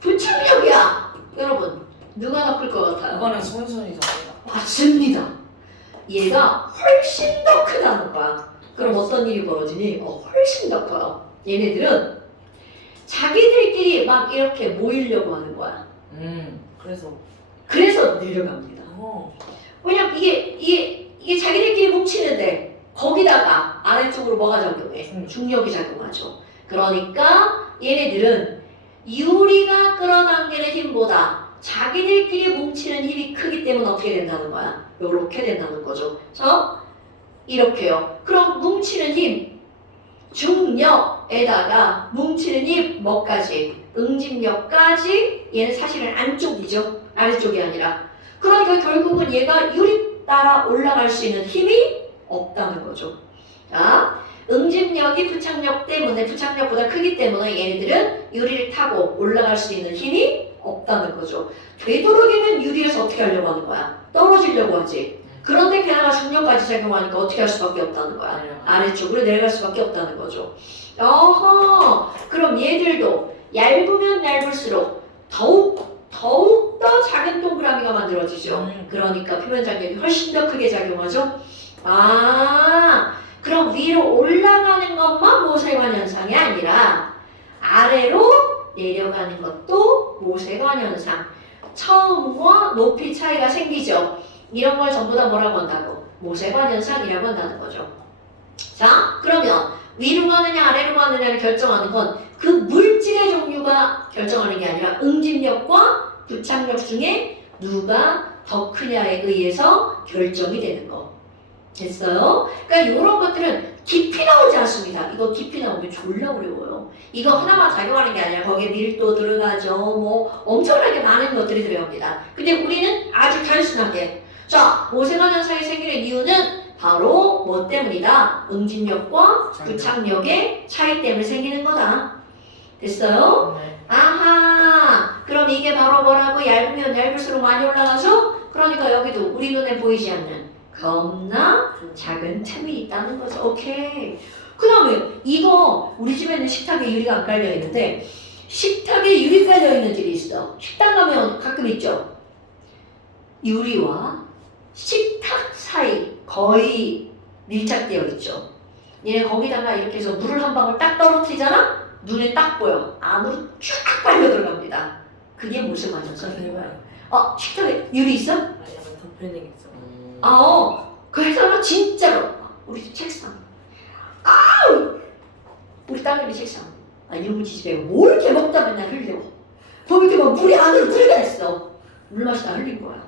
부착력이야. 여러분 누가 더 클 것 같아요? 이거는 순순히 적다. 맞습니다. 얘가 훨씬 더 크다는 거야. 그럼 어떤 일이 벌어지니? 훨씬 더 커요. 얘네들은 자기들끼리 막 이렇게 모이려고 하는 거야. 그래서 내려갑니다. 왜냐면 이게 자기들끼리 뭉치는데 거기다가 아래쪽으로 뭐가 작용해? 중력이 작용하죠. 그러니까 얘네들은 유리가 끌어당기는 힘보다 자기들끼리 뭉치는 힘이 크기 때문에 어떻게 된다는 거야? 이렇게 된다는 거죠. 그래서 이렇게요. 그럼 뭉치는 힘, 중력에다가 뭉치는 힘 뭐까지? 응집력까지. 얘는 사실은 안쪽이죠. 아래쪽이 아니라. 그러니까 결국은 얘가 유리 따라 올라갈 수 있는 힘이 없다는 거죠. 자, 응집력이 부착력 때문에 부착력보다 크기 때문에 얘네들은 유리를 타고 올라갈 수 있는 힘이 없다는 거죠. 되도록이면 유리에서 어떻게 하려고 하는 거야? 떨어지려고 하지. 그런데 게다가 중력까지 작용하니까 어떻게 할 수밖에 없다는 거야? 아래쪽으로 내려갈 수밖에 없다는 거죠. 어허, 그럼 얘들도 얇으면 얇을수록 더욱더 작은 동그라미가 만들어지죠. 그러니까 표면 장력이 훨씬 더 크게 작용하죠. 그럼 위로 올라가는 것만 모세관 현상이 아니라 아래로 내려가는 것도 모세관 현상. 처음과 높이 차이가 생기죠. 이런 걸 전부 다 뭐라고 한다고? 모세관 현상이라고 한다는 거죠. 자, 그러면 위로 가느냐 아래로 가느냐를 결정하는 건 그 물질의 종류가 결정하는 게 아니라 응집력과 부착력 중에 누가 더 크냐에 의해서 결정이 되는 거. 됐어요? 그러니까 이런 것들은 깊이 나오지 않습니다. 이거 깊이 나오면 졸라 어려워요. 이거 하나만 작용하는 게 아니라 거기에 밀도 들어가죠. 뭐 엄청나게 많은 것들이 들어갑니다. 근데 우리는 아주 단순하게 자, 모세관 현상이 생기는 이유는 바로 뭐 때문이다? 응집력과 부착력의 차이 때문에 생기는 거다. 됐어요? 아하, 그럼 이게 바로 뭐라고? 얇으면 얇을수록 많이 올라가죠? 그러니까 여기도 우리 눈에 보이지 않는 겁나 작은 틈이 있다는 거죠. 오케이. 그 다음에 이거 우리 집에는 식탁에 유리가 안 깔려 있는데 식탁에 유리 깔려 있는 집이 있어. 식당 가면 가끔 있죠. 유리와 식탁 사이 거의 밀착되어 있죠. 얘네 거기다가 이렇게 해서 물을 한 방울 딱 떨어뜨리잖아? 눈에 딱 보여. 안으로 쫙 빨려 들어갑니다. 그게 무슨 완전성이에요? 식탁에 유리 있어? 아니면 덮여있는 게 있어. 그래서 진짜로 우리 집 책상. 우리 딸내미 책상. 이놈의 집에 뭘 이렇게 먹다 맨날 흘려. 거기 막 물이 안으로 들어가 있어. 물맛이 다 흘린 거야.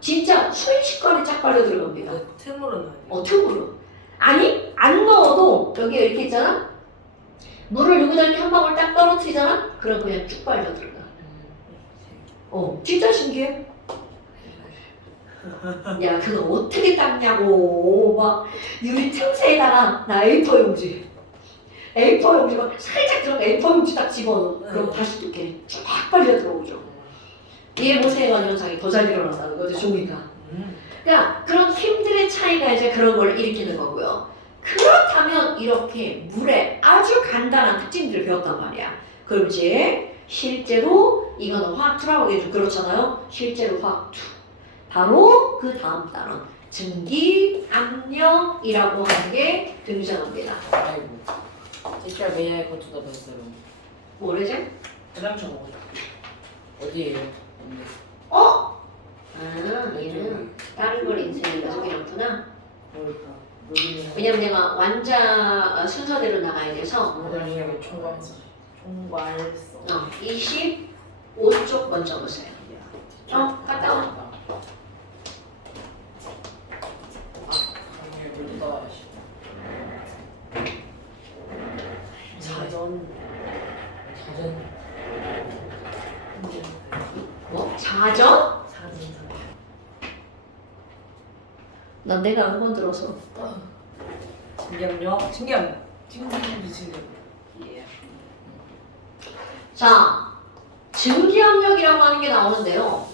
진짜 순식간에 쫙 빨려 들어갑니다. 틈으로 넣어야 돼. 틈으로. 아니 안 넣어도 여기 이렇게 있잖아. 물을 여기다 이렇게 한 방울 딱 떨어뜨리잖아. 그럼 그냥 쭉 빨려 들어가. 진짜 신기해. 야 그거 어떻게 닦냐고. 막 유리 틈새에다가 나 A4 용지. A4 용지가 살짝 들어가. A4 용지 딱 집어넣어. 그럼 다시 이렇게 쫙 빨려 들어오죠. 얘 모세관 현상이 더 잘 일어난다는 거죠, 종이가. 그러니까 그런 힘들의 차이가 이제 그런 걸 일으키는 거고요. 그렇다면 이렇게 물의 아주 간단한 특징들을 배웠단 말이야. 그럼 이제 실제로 이거는 화학 2라고 해도 그렇잖아요. 실제로 화학 2. 바로 그 다음 단원 증기 압력이라고 하는 게 등장합니다. 아이고. Teacher, may I go to the bathroom? 뭐래지? 그다음 저 먹어. 어디에요? 얘는 다른 걸 인쇄해 가지고 이렇구나. 모르겠다. 여기는 왜냐면 내가 완자 순서대로 나가야 돼서 모델링의 총괄서. 25쪽 먼저 보세요. 갔다 와. 강의 물다. 자전. 자전. 뭐? 자전? 자전. 난 내가 한번 들어서. 신기함요. 신기함. 신기함. 예. 자, 증기압력이라고 하는 게 나오는데요.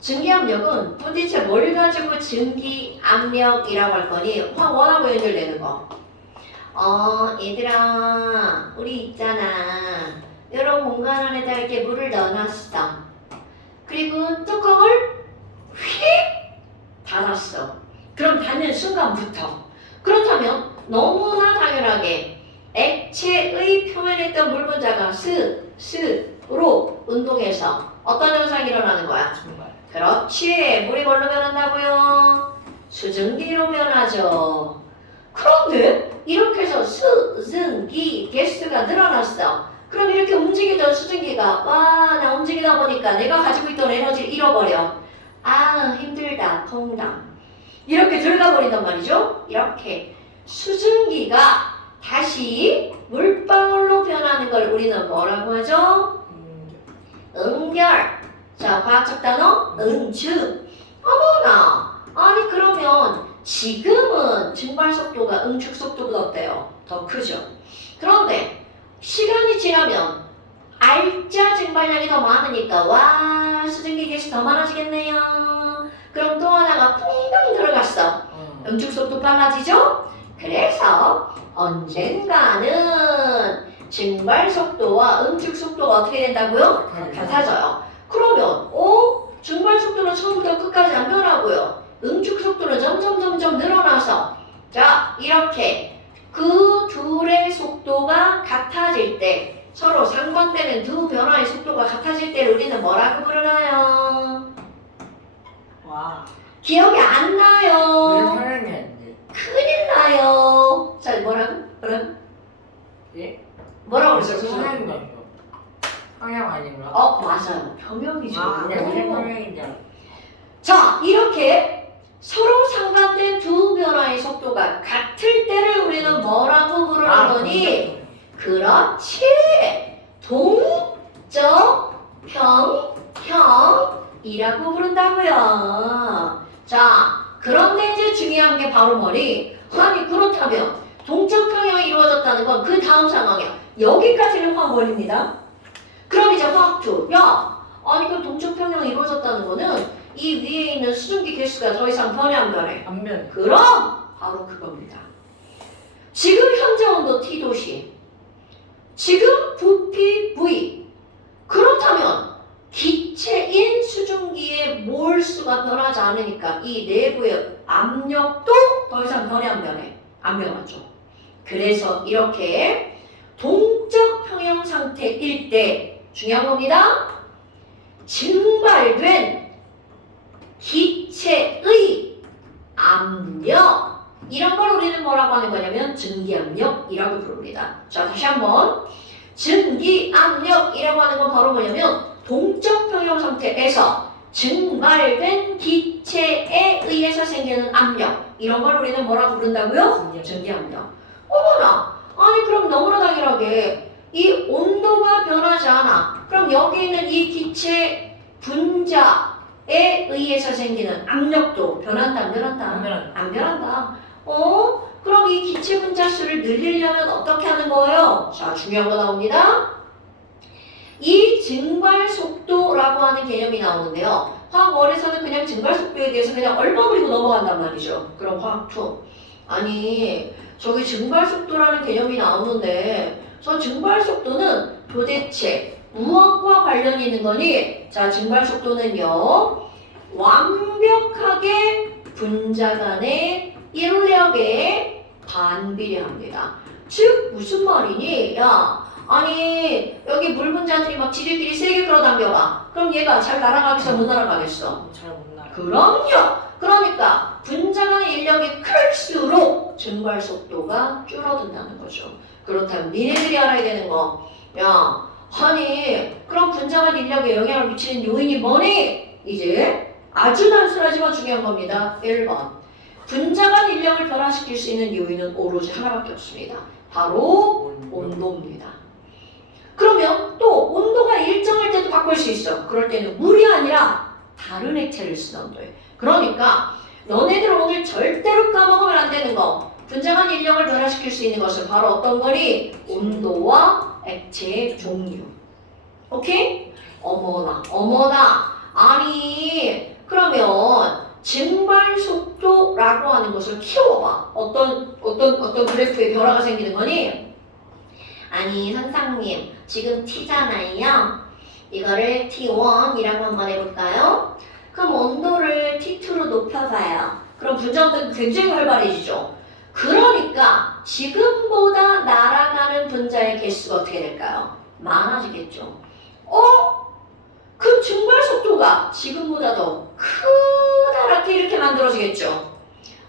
증기압력은 도대체 뭘 가지고 증기압력이라고 할 거니? 원하고 연결되는 거. 얘들아, 우리 있잖아. 여러 공간 안에다 이렇게 물을 넣어놨어. 그리고 뚜껑을 휙 닫았어. 그럼 닫는 순간부터. 그렇다면 너무나 당연하게 액체의 표면에 있던 물 분자가 스로 운동해서 어떤 현상이 일어나는 거야? 정말. 그렇지. 물이 뭘로 변한다고요? 수증기로 변하죠. 그런데 이렇게 해서 수증기 개수가 늘어났어. 그럼 이렇게 움직이던 수증기가 나 움직이다 보니까 내가 가지고 있던 에너지를 잃어버려. 힘들다. 퐁당. 이렇게 들어가 버린단 말이죠. 이렇게 수증기가 다시 물방울로 변하는 걸 우리는 뭐라고 하죠? 응열. 자, 과학적 단어 응축. 어머나. 아니 그러면 지금은 증발 속도가 응축 속도보다 어때요? 더 크죠. 그런데 시간이 지나면 알짜 증발량이 더 많으니까 수증기 개수 더 많아지겠네요. 그럼 또 하나가 퐁당 들어갔어. 응축 속도 빨라지죠? 그래서 언젠가는 증발 속도와 응축 속도가 어떻게 된다고요? 같아져요. 그러면 증발 속도는 처음부터 끝까지 안 변하고요. 응축 속도는 점점 늘어나서 자 이렇게 그 둘의 속도가 같아질 때 서로 상반되는 두 변화의 속도가 같아질 때 우리는 뭐라고 부르나요? 와. 기억이 안 나요. 사랑이 안 돼. 큰일 나요. 자 뭐라고? 예? 뭐라고 그래서 그랬어? 평양이죠. 평양 아닌가? 맞아요. 평형이죠. 그냥 평양인 줄 알았어. 자 이렇게 서로 상반된 두 변화의 속도가 같을 때를 우리는 뭐라고 부르는 거니? 그렇지. 동적평형이라고 부른다고요. 자 그런데 이제 중요한 게 바로 뭐니? 아니 그렇다면 동적평형이 이루어졌다는 건 그 다음 상황이야. 여기까지는 화원입니다. 그럼 이제 화학투. 아니 그럼 동적평형이 이루어졌다는 거는 이 위에 있는 수증기 개수가 더 이상 변해 안 변해? 안면. 그럼 바로 그겁니다. 지금 현재 온도 T도시, 지금 부피 V. 그렇다면 기체인 수증기의 몰수가 변하지 않으니까 이 내부의 압력도 더 이상 변해 안 변해? 안 변하죠. 그래서 이렇게 동적 평형 상태일 때 중요한 겁니다. 증발된 기체의 압력, 이런 걸 우리는 뭐라고 하는 거냐면 증기압력이라고 부릅니다. 자, 다시 한번. 증기압력이라고 하는 건 바로 뭐냐면 동적 평형 상태에서 증발된 기체에 의해서 생기는 압력, 이런 걸 우리는 뭐라고 부른다고요? 증기압력. 어머나, 아니 그럼 너무나 당연하게 이 온도가 변하지 않아. 그럼 여기 있는 이 기체 분자에 의해서 생기는 압력도 변한다, 안 변한다? 안 변한다. 그럼 이 기체 분자 수를 늘리려면 어떻게 하는 거예요? 자, 중요한 거 나옵니다. 이 증발 속도라고 하는 개념이 나오는데요. 화학원에서는 그냥 증발 속도에 대해서 그냥 얼버무리고 넘어간단 말이죠. 그럼 화학 2. 아니, 저기 증발 속도라는 개념이 나오는데 저 증발 속도는 도대체 무엇과 관련이 있는 거니? 자, 증발 속도는요. 완벽하게 분자 간의 인력에 반비례합니다. 즉 무슨 말이니? 야, 아니 여기 물 분자들이 막 지들끼리 세게 끌어당겨봐. 그럼 얘가 잘 날아가겠어, 못 날아가겠어? 잘 못 날아. 그럼요. 그러니까 분자 간의 인력이 클수록 증발 속도가 줄어든다는 거죠. 그렇다면 니네들이 알아야 되는 거, 야, 아니 그럼 분자 간 인력에 영향을 미치는 요인이 뭐니? 이제 아주 단순하지만 중요한 겁니다. 1번. 분자 간 인력을 변화시킬 수 있는 요인은 오로지 하나밖에 없습니다. 바로 온도입니다. 그러면 또 온도가 일정할 때도 바꿀 수 있어. 그럴 때는 물이 아니라 다른 액체를 쓰던 돼. 그러니까 너네들 오늘 절대로 까먹으면 안 되는 거, 분자 간 인력을 변화시킬 수 있는 것은 바로 어떤 거니? 온도와 액체의 종류. 오케이? 어머나. 아니 그러면 증발 속도라고 하는 것을 키워봐. 어떤 그래프에 변화가 생기는 거니? 아니 선생님, 지금 T잖아요. 이거를 T1이라고 한번 해볼까요? 그럼 온도를 T2로 높여봐요. 그럼 분자운동이 굉장히 활발해지죠. 그러니까 지금보다 날아가는 분자의 개수가 어떻게 될까요? 많아지겠죠. 그럼 증발 속도가 지금보다 더 크다랗게 이렇게 만들어지겠죠.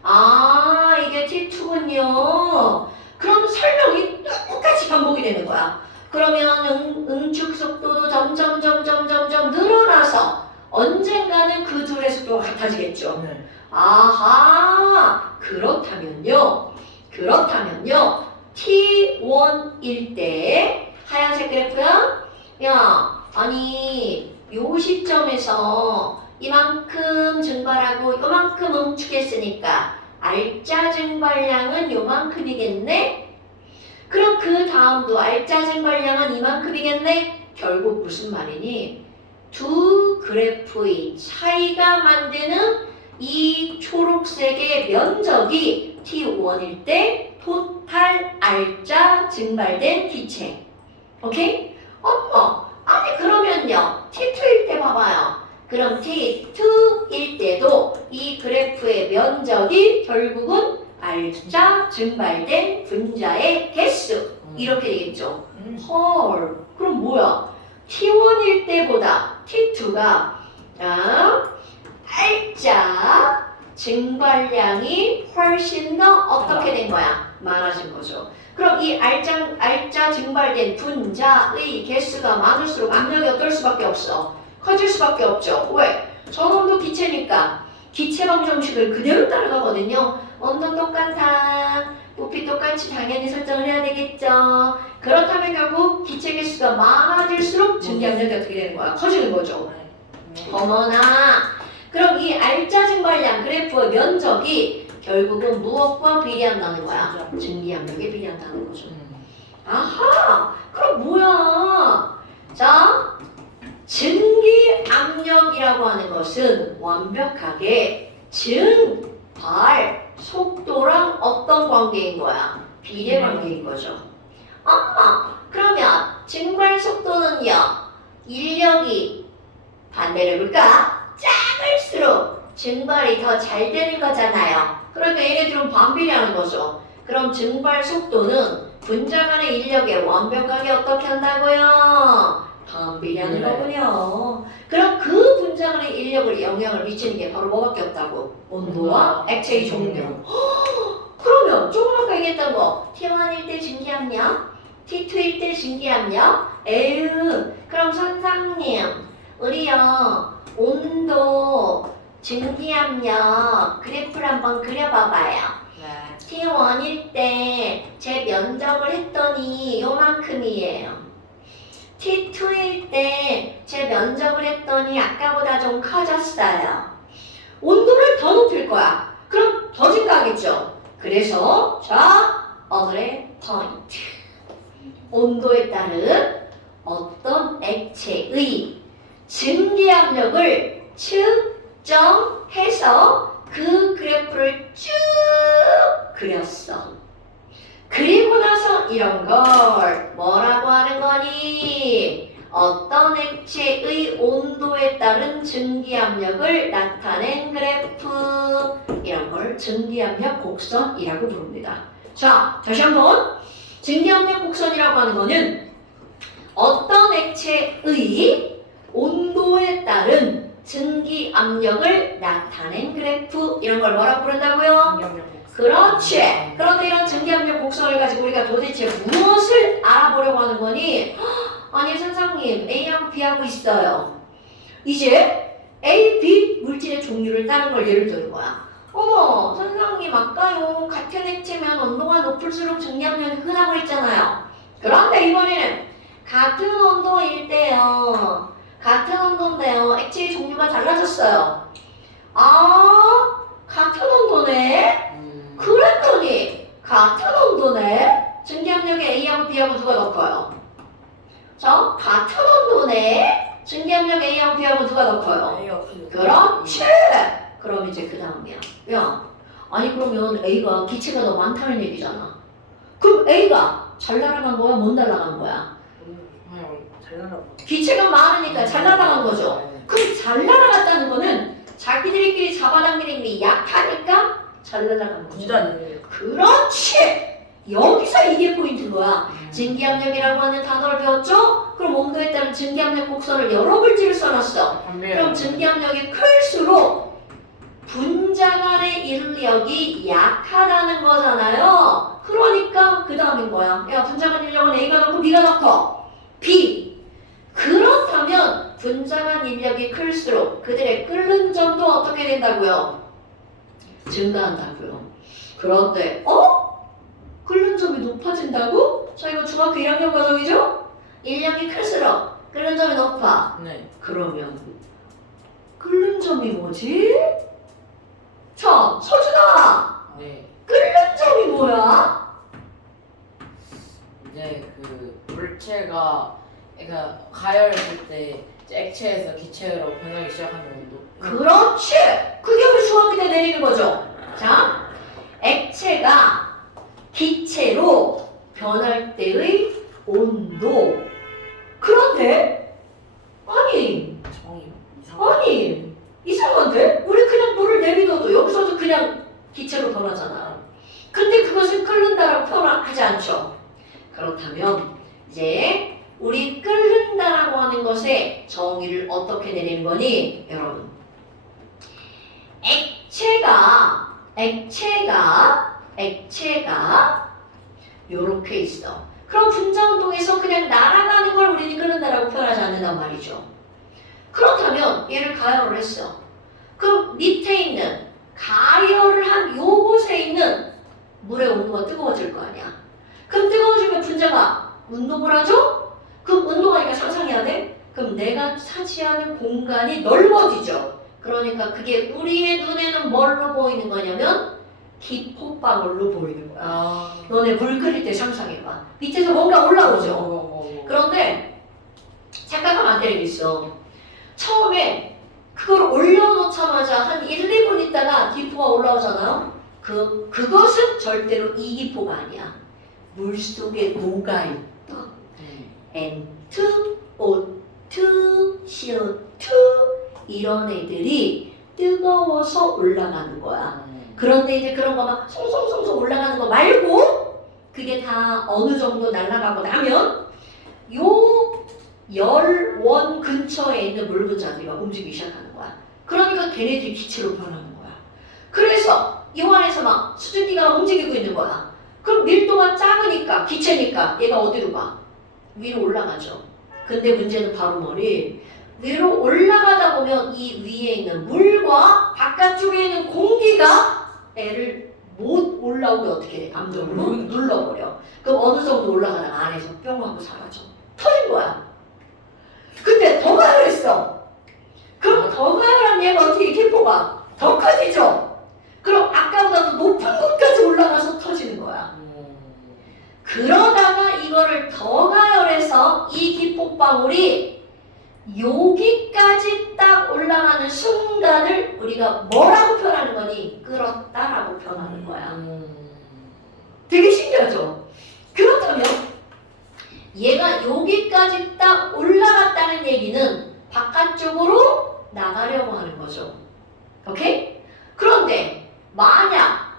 아, 이게 T2군요. 그럼 설명이 똑같이 반복이 되는 거야. 그러면 응축 속도도 점점 늘어나서 언젠가는 그 둘의 속도가 같아지겠죠. 네. 아하, 그렇다면요. T1일 때 하얀색 그래프야? 야, 아니 요 시점에서 이만큼 증발하고 요만큼 응축했으니까 알짜 증발량은 요만큼이겠네? 그럼 그 다음도 알짜 증발량은 이만큼이겠네? 결국 무슨 말이니? 두 그래프의 차이가 만드는 이 초록색의 면적이 T1일 때 토탈 알짜 증발된 기체. 오케이? 아니 그러면요 T2일 때 봐봐요. 그럼 T2일 때도 이 그래프의 면적이 결국은 알짜 증발된 분자의 개수 이렇게 되겠죠. 헐, 그럼 뭐야? T1일 때보다 T2가 알짜 증발량이 훨씬 더 어떻게 된 거야? 많아진 거죠. 그럼 이 알짜 증발된 분자의 개수가 많을수록 압력이 어떨 수밖에 없어? 커질 수밖에 없죠. 왜? 저놈도 기체니까 기체 방정식을 그대로 따라가거든요. 온도 똑같아, 부피 똑같이 당연히 설정을 해야 되겠죠. 그렇다면 결국 기체 개수가 많아질수록 증기압력이 어떻게 되는 거야? 커지는 거죠. 어머나, 그럼 이 알짜 증발량 그래프의 면적이 결국은 무엇과 비례한다는 거야? 증기압력에 비례한다는 거죠. 아하, 그럼 뭐야? 자, 증기압력이라고 하는 것은 완벽하게 증발 속도랑 어떤 관계인 거야? 비례관계인 거죠. 그러면 증발 속도는요. 인력이 반대로 볼까? 작을수록 증발이 더 잘 되는 거잖아요. 그러니까 얘네들은 반비례하는 거죠. 그럼 증발 속도는 분자 간의 인력에 완벽하게 어떻게 한다고요? 반비례하는 네. 거군요. 그럼 그 분자 간의 인력을 영향을 미치는 게 바로 뭐밖에 없다고? 온도와 액체의 종류. 그러면 조금 아까 얘기했던 거 T1일 때 증기압력, T2일 때 증기압력. 에휴, 그럼 선생님 우리요 온도, 증기압력 그래프를 한번 그려봐봐요. 네. T1일 때 제 면적을 했더니 요만큼이에요. T2일 때 제 면적을 했더니 아까보다 좀 커졌어요. 온도를 더 높일 거야. 그럼 더 증가하겠죠. 그래서 자, 오늘의 포인트. 온도에 따른 어떤 액체의 증기압력을 측정해서 그 그래프를 쭉 그렸어. 그리고 나서 이런 걸 뭐라고 하는 거니? 어떤 액체의 온도에 따른 증기압력을 나타낸 그래프. 이런 걸 증기압력 곡선이라고 부릅니다. 자, 다시 한번. 증기압력 곡선이라고 하는 거는 어떤 액체의 온도에 따른 증기압력을 나타낸 그래프. 이런 걸 뭐라고 부른다고요? 그렇지. 그런데 이런 증기압력 곡선을 가지고 우리가 도대체 무엇을 알아보려고 하는 거니? 아니 선생님 A하고 B하고 있어요. 이제 A, B 물질의 종류를 따는 걸 예를 드는 거야. 어머 선생님 아까요 같은 액체면 온도가 높을수록 증기압력이 크다고 했잖아요. 그런데 이번에는 같은 온도일 때요. 같은 온도인데요. 액체의 종류가 달라졌어요. 같은 온도네? 그랬더니 같은 온도네? 증기압력이 A하고 B하고 누가 더 커요? 자, 같은 온도네? 증기압력 A하고 B하고 누가 더 커요? 그렇지! 그럼 이제 그 다음이야. 야, 아니 그러면 A가 기체가 더 많다는 얘기잖아. 그럼 A가 잘 날아간 거야? 못 날아간 거야? 잘 날아가. 기체가 많으니까 잘 날아간 거죠. 그럼 잘 날아갔다는 거는 자기들끼리 잡아당기는 게 약하니까 잘 날아간 거죠. 군단이에요. 그렇지! 여기서 이게 포인트인 거야. 증기압력이라고 하는 단어를 배웠죠? 그럼 온도에 따른 증기압력 곡선을 여러 글자를 써놨어. 그럼 증기압력이 클수록 분자 간의 인력이 약하다는 거잖아요. 그러니까 그 다음인 거야. 야, 분자 간 인력은 A가 넣고 B가 넣고 B. 그렇다면 분자 간 인력이 클수록 그들의 끓는 점도 어떻게 된다고요? 증가한다고요. 그런데 끓는 점이 높아진다고? 자, 이거 중학교 1학년 과정이죠? 인력이 클수록 끓는 점이 높아. 네. 그러면 끓는 점이 뭐지? 자, 서준아! 네. 끓는 점이 뭐야? 이제 그 물체가 그러니까 가열했을 때 이제 액체에서 기체로 변하기 시작하는 온도. 그렇지! 그게 우리 중학교 때 내리는 거죠. 자, 액체가 기체로 변할 때의 온도. 그런데 아니 이상한데? 우리 그냥 물을 내비둬도 여기서도 그냥 기체로 변하잖아. 근데 그것을 끓는다라고 표현하지 않죠. 그렇다면 이제 우리 끓는다라고 하는 것의 정의를 어떻게 내리는 거니? 여러분, 액체가 요렇게 있어. 그럼 분자운동에서 그냥 날아가는 걸 우리는 끓는다라고 표현하지 않는단 말이죠. 그렇다면 얘를 가열을 했어. 그럼 밑에 있는 가열을 한 요곳에 있는 물의 온도가 뜨거워질 거 아니야. 그럼 뜨거워지면 분자가 운동을 하죠? 그럼 운동하니까 상상해야 돼? 그럼 내가 차지하는 공간이 넓어지죠. 그러니까 그게 우리의 눈에는 뭘로 보이는 거냐면 기포방울로 보이는 거야. 너네 물 끓일 때 상상해봐. 밑에서 뭔가 올라오죠. 그런데 착각하면 안 되는 게 있어. 처음에 그걸 올려놓자마자 한 1, 2분 있다가 기포가 올라오잖아요. 그것은 절대로 이기포가 아니야. 물 속에 녹아있다. N2, O2, CO2 이런 애들이 뜨거워서 올라가는 거야. 그런데 이제 그런 거 막 송송송송 올라가는 거 말고 그게 다 어느 정도 날아가고 나면 요 열원 근처에 있는 물 분자들이 막 움직이기 시작하는 거야. 그러니까 걔네들이 기체로 변하는 거야. 그래서 이 안에서 막 수증기가 움직이고 있는 거야. 그럼 밀도가 작으니까 기체니까 얘가 어디로 가? 위로 올라가죠. 근데 문제는 바로 머리 위로 올라가다 보면 이 위에 있는 물과 바깥쪽에 있는 공기가 애를 못 올라오게 어떻게 해? 암적으로 눌러버려. 그럼 어느 정도 올라가다가 안에서 뿅 하고 사라져. 터진 거야. 근데 더 가열했어. 그럼 더 가열한 얘가 어떻게 기포가 더 커지죠? 그럼 아까보다 더 높은 곳까지 올라가서 터지는 거야. 그러다가 이거를 더 가열해서 이 기포방울이 여기까지 딱 올라가는 순간을 우리가 뭐라고 표현하는 거니? 끓었다라고 표현하는 거야. 되게 신기하죠? 그렇다면 얘가 여기까지 딱 올라갔다는 얘기는 바깥쪽으로 나가려고 하는 거죠. 오케이? 그런데 만약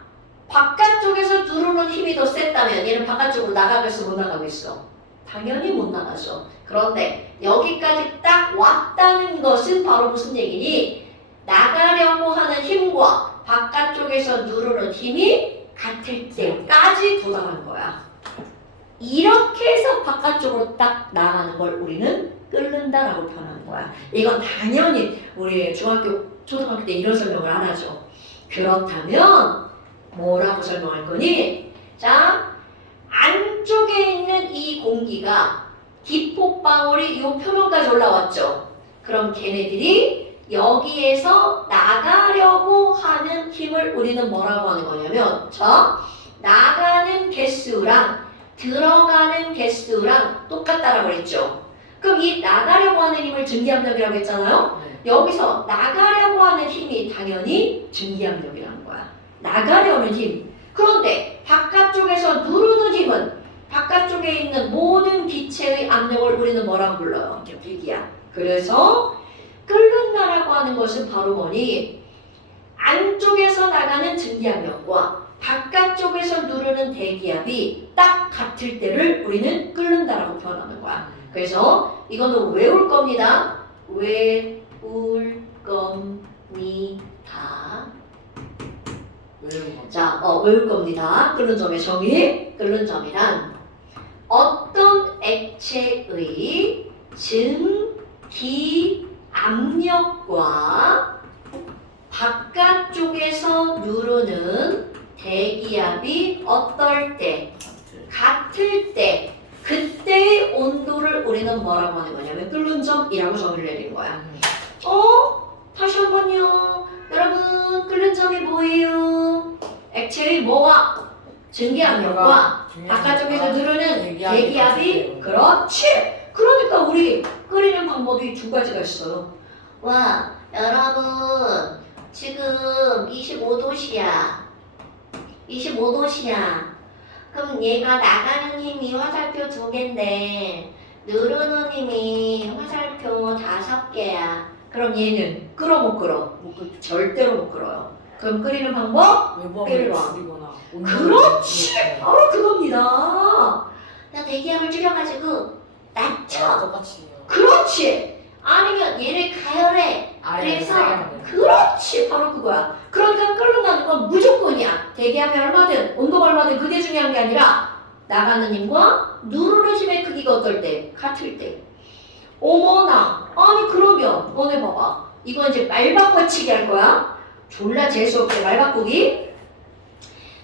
바깥쪽에서 누르는 힘이 더 셌다면 얘는 바깥쪽으로 나가겠어 못 나가겠어? 당연히 못 나가죠. 그런데 여기까지 딱 왔다는 것은 바로 무슨 얘기니? 나가려고 하는 힘과 바깥쪽에서 누르는 힘이 같을 때까지 도달하는 거야. 이렇게 해서 바깥쪽으로 딱 나가는 걸 우리는 끓는다라고 표현하는 거야. 이건 당연히 우리 중학교, 초등학교 때 이런 설명을 안 하죠. 그렇다면 뭐라고 설명할 거니? 자, 안쪽에 있는 이 공기가 기포방울이 이 표면까지 올라왔죠. 그럼 걔네들이 여기에서 나가려고 하는 힘을 우리는 뭐라고 하는 거냐면, 자, 나가는 개수랑 들어가는 개수랑 똑같다라고 그랬죠. 그럼 이 나가려고 하는 힘을 증기압력이라고 했잖아요. 여기서 나가려고 하는 힘이 당연히 증기압력이라는 거야. 나가려는 힘. 그런데 바깥쪽에서 누르는 힘은 바깥쪽에 있는 모든 기체의 압력을 우리는 뭐라고 불러요? 대기압. 그래서 끓는다라고 하는 것은 바로 뭐니? 안쪽에서 나가는 증기압력과 바깥쪽에서 누르는 대기압이 딱 같을 때를 우리는 끓는다라고 표현하는 거야. 그래서 이거는 외울 겁니다. 외울 겁니다. 자, 외울 겁니다. 끓는 점의 정의. 끓는 점이란 어떤 액체의 증기압력과 바깥쪽에서 누르는 대기압이 어떨 때, 같을 때, 그때의 온도를 우리는 뭐라고 하는 거냐면 끓는 점이라고 정의를 내리는 거야. 다시 한번요. 여러분, 끓는 점이 뭐예요? 액체의 뭐와? 증기압력과 바깥쪽에서 누르는 대기압이 그렇지! 그러니까 우리 끓이는 방법이 두 가지가 있어요. 와, 여러분 지금 25도씨야. 25도씨야. 그럼 얘가 나가는 힘이 화살표 2개인데 누르는 힘이 화살표 5개야. 그럼 얘는 끓어 못 끓어? 절대로 못 끓어요. 그럼 끓이는 방법? 끓여. 그렇지! 바로 그겁니다. 나 대기압을 줄여가지고 낮춰. 똑같이. 그렇지! 아니면 얘를 가열해. 그래서 그렇지! 바로 그거야. 그러니까 끓는다는 건 무조건이야. 대기압이 얼마든 온도가 얼마든 그게 중요한 게 아니라 나가는 힘과 누르는 힘의 크기가 어떨 때? 같을 때. 어머나! 아니 그러면 너네 봐봐. 이건 이제 말바꿔치기 할 거야. 졸라 재수없게 말바꾸기.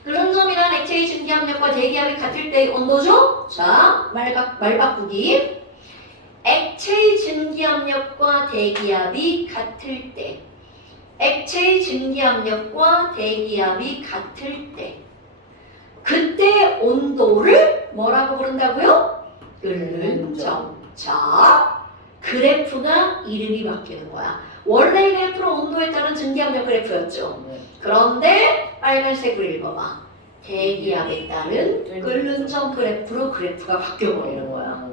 끓는 점이란 액체의 증기압력과 대기압이 같을 때의 온도죠? 자, 말바꾸기. 액체의 증기압력과 대기압이 같을 때, 액체의 증기압력과 대기압이 같을 때, 그때 온도를 뭐라고 부른다고요? 끓는 점. 자, 그래프가 이름이 바뀌는 거야. 원래 그래프는 온도에 따른 증기압력 그래프였죠. 그런데 빨간색으로 읽어봐. 대기압에 따른 끓는 점 그래프로 그래프가 바뀌어버리는 거야.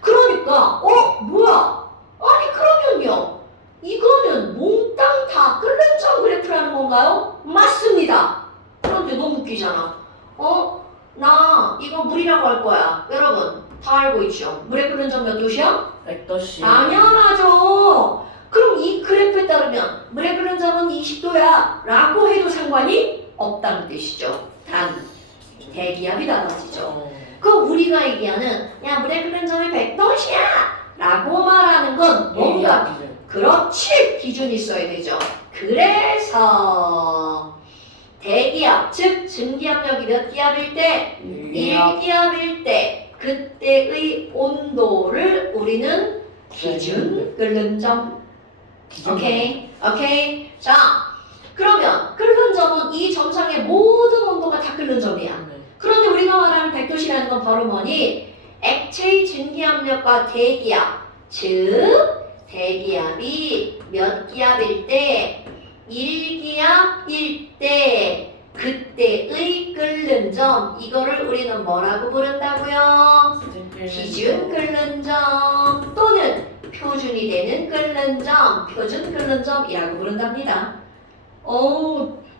그러니까 뭐야? 아니 그러면요. 이거는 몽땅 다 끓는 점 그래프라는 건가요? 맞습니다. 그런데 너무 웃기잖아. 나 이거 물이라고 할 거야. 여러분 다 알고 있죠? 물의 끓는 점 몇 도시야? 100도씨. 당연하죠. 그럼 이 그래프에 따르면 물의 끓는 점은 20도야 라고 해도 상관이 없다는 뜻이죠. 단 대기압이 달라지죠. 그럼 우리가 얘기하는 야 물의 끓는 점이 100도시야 라고 말하는 건 뭔가 그렇지 기준이 있어야 되죠. 그래서 대기압 즉 증기압력이 몇 기압일 때 1기압일 때 그때의 온도를 우리는 기준 끓는 점. 오케이. 자 그러면 끓는 점은 이 점상의 모든 온도가 다 끓는 점이야. 그런데 우리가 말하는 100도씨라는 건 바로 뭐니? 액체의 증기압력과 대기압 즉 대기압이 몇 기압일 때 1기압일 때 그때의 끓는 점 이거를 우리는 뭐라고 부른다고요? 기준 끓는 점 또는 표준이 되는 끓는 점 표준 끓는 점이라고 부른답니다.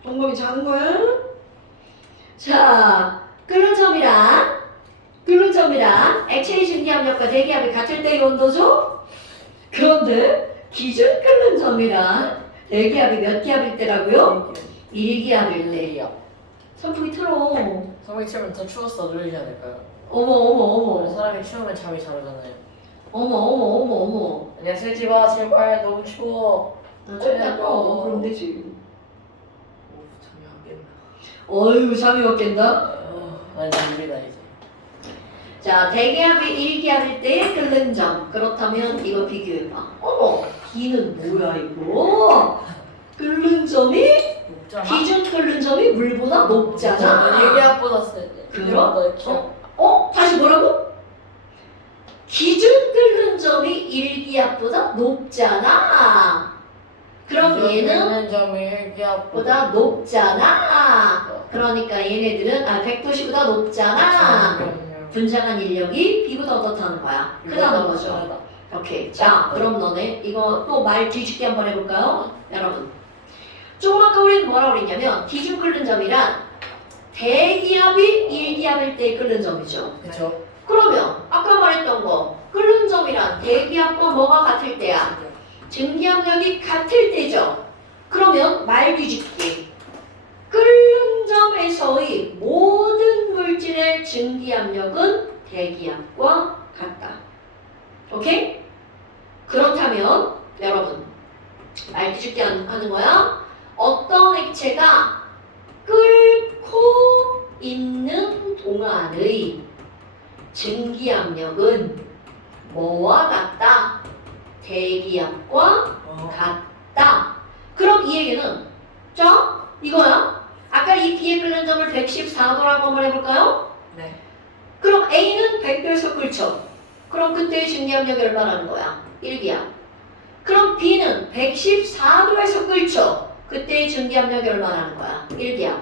동공이 작은 거야? 자 끓는 점이란 액체의 증기압력과 대기압이 같을 때의 온도죠? 그런데 기준 끓는 점이란 대기압이 몇 기압일 때라고요? 1기압일 때. 선풍기 틀어. 선풍기 틀면 더 추워서 누르지 않을까요? 어머. 사람이 추우면 잠이 잘 오잖아요. 어머. 그냥 틀지 마 제발 너무 추워. 일단 그럼 되지. 잠이 안 깼나. 어휴 잠이 못 깬다. 난 준비다 이제. 자 대기압이 1기압일 때의 끓는 점. 그렇다면 이거 비교해봐. B는 뭐야 이거? 끓는 점이 높잖아. 기준 끓는 점이 물보다 높잖아. 얘기압보다 세. 그럼? 다시 뭐라고? 기준 끓는 점이 1기압보다 높잖아. 그럼 얘는 점이 1기압보다 보다 높잖아. 그러니까 얘네들은 100도씨보다 높잖아. 분자간 인력이 B보다 어떻다는 거야? 크다는 거죠. 오케이. 자, 그럼 너네 이거 또 말 뒤집기 한번 해볼까요? 여러분. 조금 아까 우리는 뭐라고 그랬냐면 기준 끓는 점이란 대기압이 1기압일 때 끓는 점이죠. 그쵸? 그러면 아까 말했던 거 끓는 점이란 대기압과 뭐가 같을 때야? 증기압력이 같을 때죠. 그러면 말 뒤집기. 끓는 점에서의 모든 물질의 증기압력은 대기압과 같다. 오케이? 그렇다면 여러분 말 뒤집기 하는 거야. 어떤 액체가 끓고 있는 동안의 증기압력은 뭐와 같다? 대기압과 같다. 그럼 이 얘기는 이거야. 아까 이 B의 끓는 점을 114도라고 한번 해볼까요? 네. 그럼 A는 100도에서 끓죠. 그럼 그때의 증기압력이 얼마라는 거야? 1기압. 그럼 B는 114도에서 끓죠. 그때의 증기압력이 얼마라는 거야? 1기압.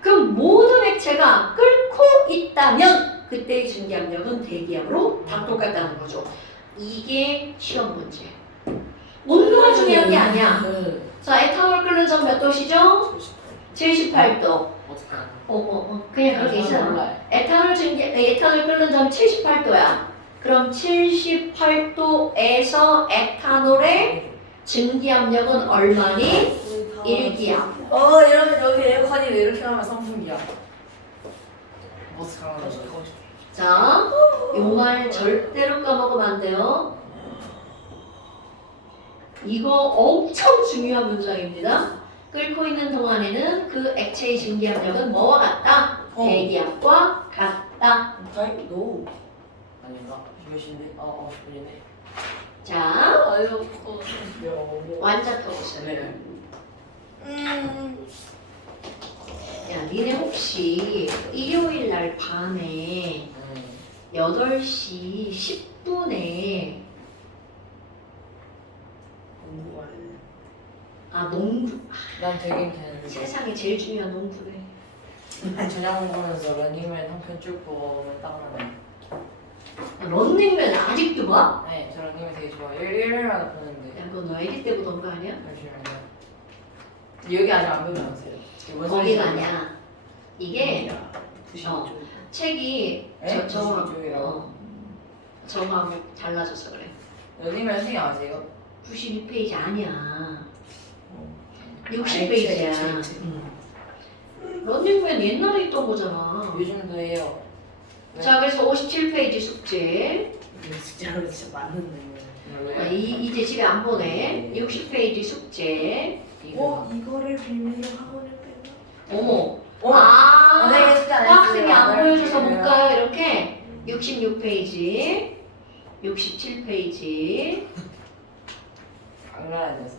그럼 모든 액체가 끓고 있다면 그때의 증기압력은 대기압으로 다 똑같다는 거죠. 이게 시험 문제. 온도가 중요한 게 아니야. 자, 에탄올 끓는 점 몇 도시죠? 78도. 어떡하나. 그냥 그렇게 있잖아. 에탄올 끓는 점 78도야. 그럼 78도에서 에탄올의 증기압력은 얼마니? 1기압. 이러면 여기 에어컨이 왜 이렇게 하면 선풍기야? 어떡하나. 자, 요 말 절대로 까먹으면 안 돼요. 이거 엄청 중요한 문장입니다. 끓고 있는 동안에는 그 액체의 증기압력은 뭐와 같다? 대기압과 같다. 노. 아닌가? 이것인데? 50분이네. 자, 아유, 완자 터보세요. 야, 니네 혹시 일요일 날 밤에 8시 10분에 공부 안 해. 농구. 난 되긴 되는데. 세상에 제일 중요한 농구래. 저녁 먹으면서 러닝맨 한 편 쭉 보면 딱 나네. 런닝맨 아직도 봐? 네, 저 러닝맨 되게 좋아해요. 일요일마다 보는데. 야, 그거 너 아기 때 보던 거 아니야? 잠시만요. 여기 아직 안 보면 아세요? 거기가 아니야. 이게 야, 92조. 책이 에? 저하고 92쪽이라고? 저하고 달라져서 그래. 러닝맨 생각 아세요? 92페이지 아니야. 어. 60페이지야. 액체. 런닝맨 옛날에 있던 거잖아. 요즘도 해요. 자, 그래서 57페이지 숙제. 이거 진짜로 진짜 맞는데. 이제 집에 안 보내. 60페이지 숙제. 이거를 빌미로 학원을 빼나? 어머. 어? 아, 선생님 숙제 안 학생이 안 했어요. 보여줘서 못 가요. 이렇게. 66페이지. 67페이지. 장난 아니었어.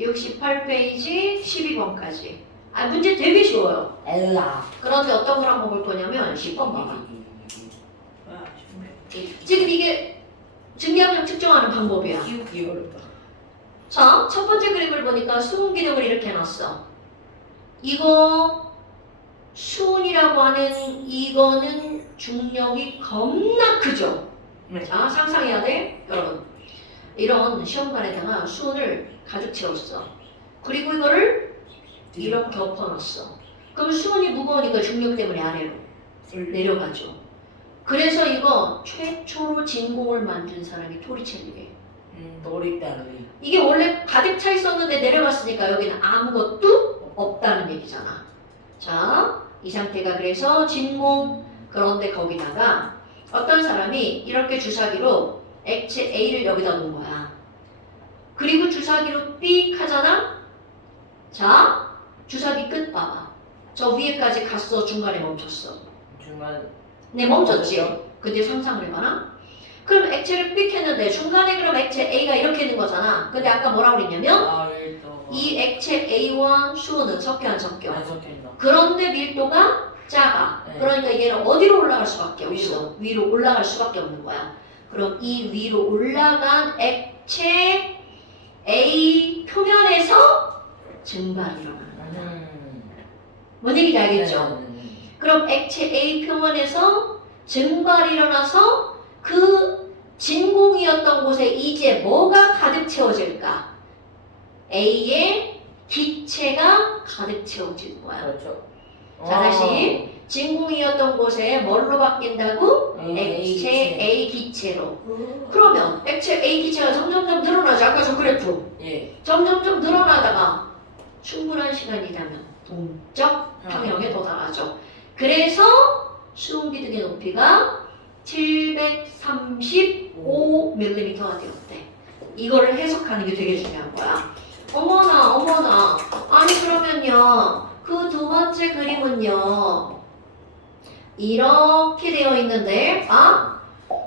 68페이지 12번까지. 아, 문제 되게 쉬워요. 엘라. 그런데 어떤 거랑 먹을 거냐면 10번 봐봐. 아, 정말. 지금 이게 증기압력 측정하는 방법이야. 키우기 어렵다. 자, 첫 번째 그림을 보니까 수은 기둥을 이렇게 해놨어. 이거 수은이라고 하는 이거는 중력이 겁나 크죠. 네. 자, 상상해야 돼, 여러분. 이런 시험관에다가 수은을 가득 채웠어. 그리고 이거를 이렇게 덮어놨어. 그럼 수은이 무거우니까 중력 때문에 아래로 내려가죠. 그래서 이거 최초로 진공을 만든 사람이 토리첼리래. 놀이 따르기. 이게 원래 가득 차 있었는데 내려갔으니까 여기는 아무것도 없다는 얘기잖아. 자, 이 상태가 그래서 진공. 그런데 거기다가 어떤 사람이 이렇게 주사기로 액체 A를 여기다 놓은 거야. 그리고 주사기로 삑 하잖아. 자, 주사기 끝 봐봐. 저 위에까지 갔어. 중간에 멈췄어. 중간. 네, 멈췄지. 근데 상상을 해봐라. 그럼 액체를 삑 했는데 중간에 그럼 액체 A가 이렇게 있는 거잖아. 근데 아까 뭐라고 그랬냐면 아, 일도. 이 액체 A와 수은은 섞여 안 섞여? 안 섞인다. 그런데 밀도가 작아. 네. 그러니까 얘는 어디로 올라갈 수밖에 없어? 위로. 위로 올라갈 수밖에 없는 거야. 그럼 이 위로 올라간 액체 A 표면에서 증발이 일어나는 거야. 뭔 얘기인지 알겠죠? 그럼 액체 A 표면에서 증발이 일어나서 그 진공이었던 곳에 이제 뭐가 가득 채워질까? A의 기체가 가득 채워질 거야. 그렇죠. 자, 다시 진공이었던 곳에 뭘로 바뀐다고? 액체 A 기체로. 그러면 액체 A 기체가 점점점 늘어나죠. 아까 저 그래프. 예. 점점점 늘어나다가 충분한 시간이라면 동적 평형에 도달하죠. 그래서 수은기둥의 높이가 735mm가 되었대. 이거를 해석하는 게 되게 중요한 거야. 어머나 어머나. 아니 그러면요. 그 두 번째 그림은요. 이렇게 되어 있는데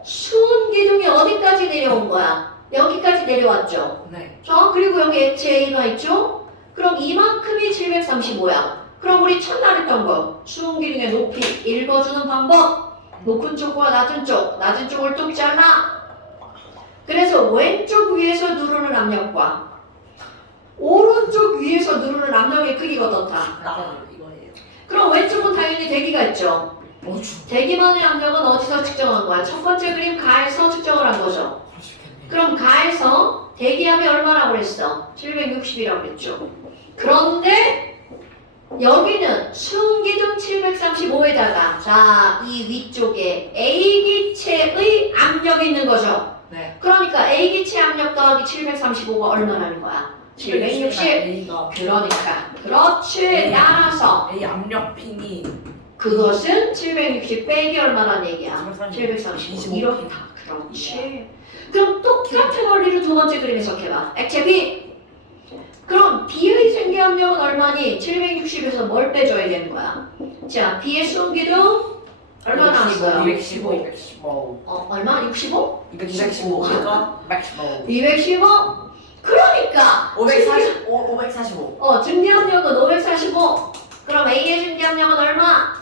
수은기둥이 어디까지 내려온 거야? 여기까지 내려왔죠. 네. 자, 그리고 여기 액체 A가 있죠? 그럼 이만큼이 735야. 그럼 우리 첫날 했던 거 수은기둥의 높이 읽어주는 방법. 높은 쪽과 낮은 쪽을 뚝 잘라. 그래서 왼쪽 위에서 누르는 압력과 오른쪽 위에서 누르는 압력의 크기가 어떻다? 나 이거예요. 그럼 왼쪽은 당연히 대기가 있죠. 어쭈. 대기만의 압력은 어디서 측정한 거야? 첫 번째 그림 가에서 측정을 한 거죠. 그러시겠네. 그럼 가에서 대기압이 얼마라고 그랬어? 760이라고 그랬죠. 그런데 여기는 수은기둥 735에다가 자, 이 위쪽에 A기체의 압력이 있는 거죠. 네. 그러니까 A기체 압력 더하기 735가 얼마라는 거야? 760. A가 그러니까 그렇지. 따라서 A 압력 핀이 그것은 760 빼기 얼마라는 얘기야? 735. 735 이렇게 다 그렇지. 그럼 똑같은 원리를 두 번째 그림 해석해봐. 액체 B. 그럼 B의 증기압력은 얼마니? 760에서 뭘 빼줘야 되는 거야? 자, B의 수은기둥 얼마 나왔어요? 215. 215. 얼마? 65? 215. 그러니까 115. 215? 그러니까 545. 증기압력은 545. 그럼 A의 증기압력은 얼마?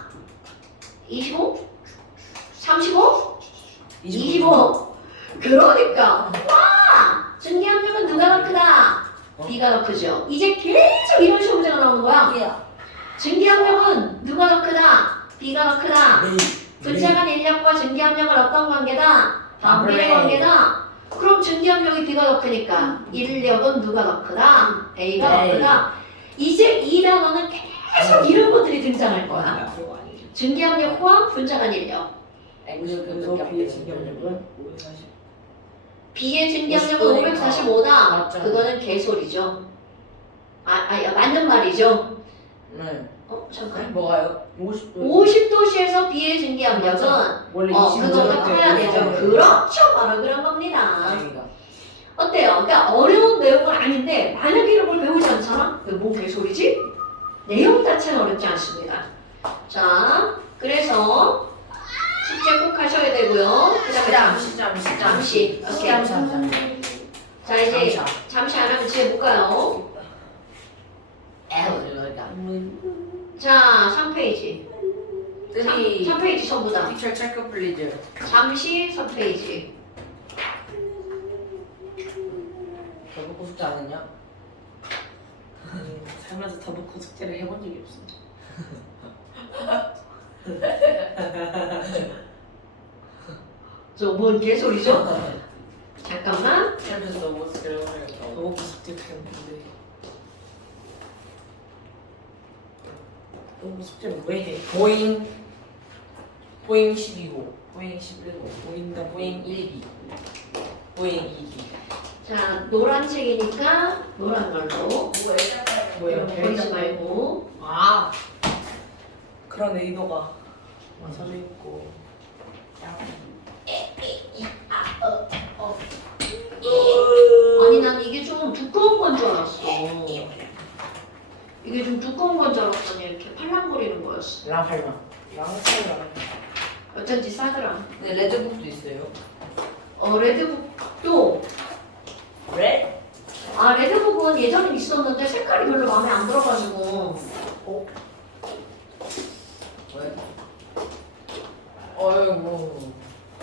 25? 35? 25. 그러니까 와! 증기압력은 누가 더 크다? B가 더 크죠. 이제 계속 이런 시험 문제가 나오는 거야. 증기압력은 누가 더 크다? B가 더 크다. 네. 분자간 인력과 증기압력은 어떤 관계다? 반비례 관계다. 그럼 증기압력이 B가 더 크니까 인력은 누가 더 크다? A가 더 A. 크다. 이제 이 단어는 계속 이런 것들이 등장할 거야. 그거 아니죠. 증기압력과 분자간 인력. 그래서 B의 진경력은 540. B의 증기압력은 50도니까. 545다. 맞죠. 그거는 개소리죠. 맞는 말이죠. 네. 잠깐. 뭐가요? 50도. 50도씨에서 B의 증기압력은 원래 그거보다 25도 커야 되죠. 그렇죠. 바로 그런 겁니다. 다행이다. 어때요? 그러니까 어려운 내용은 아닌데 만약에 이런 걸 배우지 않잖아? 그럼 뭔 개소리지? 내용 자체는 어렵지 않습니다. 자, 그래서 숙제 꼭 하셔야 되고요. 그 다음에 잠시. 오케이. 자, 이제 잠시 안 하면 집에 못 가요. 자, 3페이지. 3페이지 전부 다. Teacher check up please. 잠시 3페이지. 결국 숙제 안 했냐? 살면서 다 놓고 숙제를 해본 적이 없습니다. 저뭔 개소리죠? 잠깐만. 살면서 너무 숙제를 해야겠다. 다 놓고 숙제를 했는데. 너무 숙제를 왜 해? 보잉 12호, 보잉 11호, 보인다 보잉 1기, 보잉 2기. 자, 노란 책이니까 노란 걸로. 뭐예요? 버리지 말고. 아, 그런 의도가 맞춰져 있고. 아니 난 이게 좀 두꺼운 건 줄 알았어. 이게 좀 두꺼운 건 줄 알았더니 이렇게 팔랑거리는 거였어. 랑팔랑. 랑팔랑. 어쩐지 싸더라. 근데 레드북도 있어요. 레드북도 왜? 레드북은 예전에 있었는데 색깔이 별로 마음에 안 들어가지고. 왜? 어이구.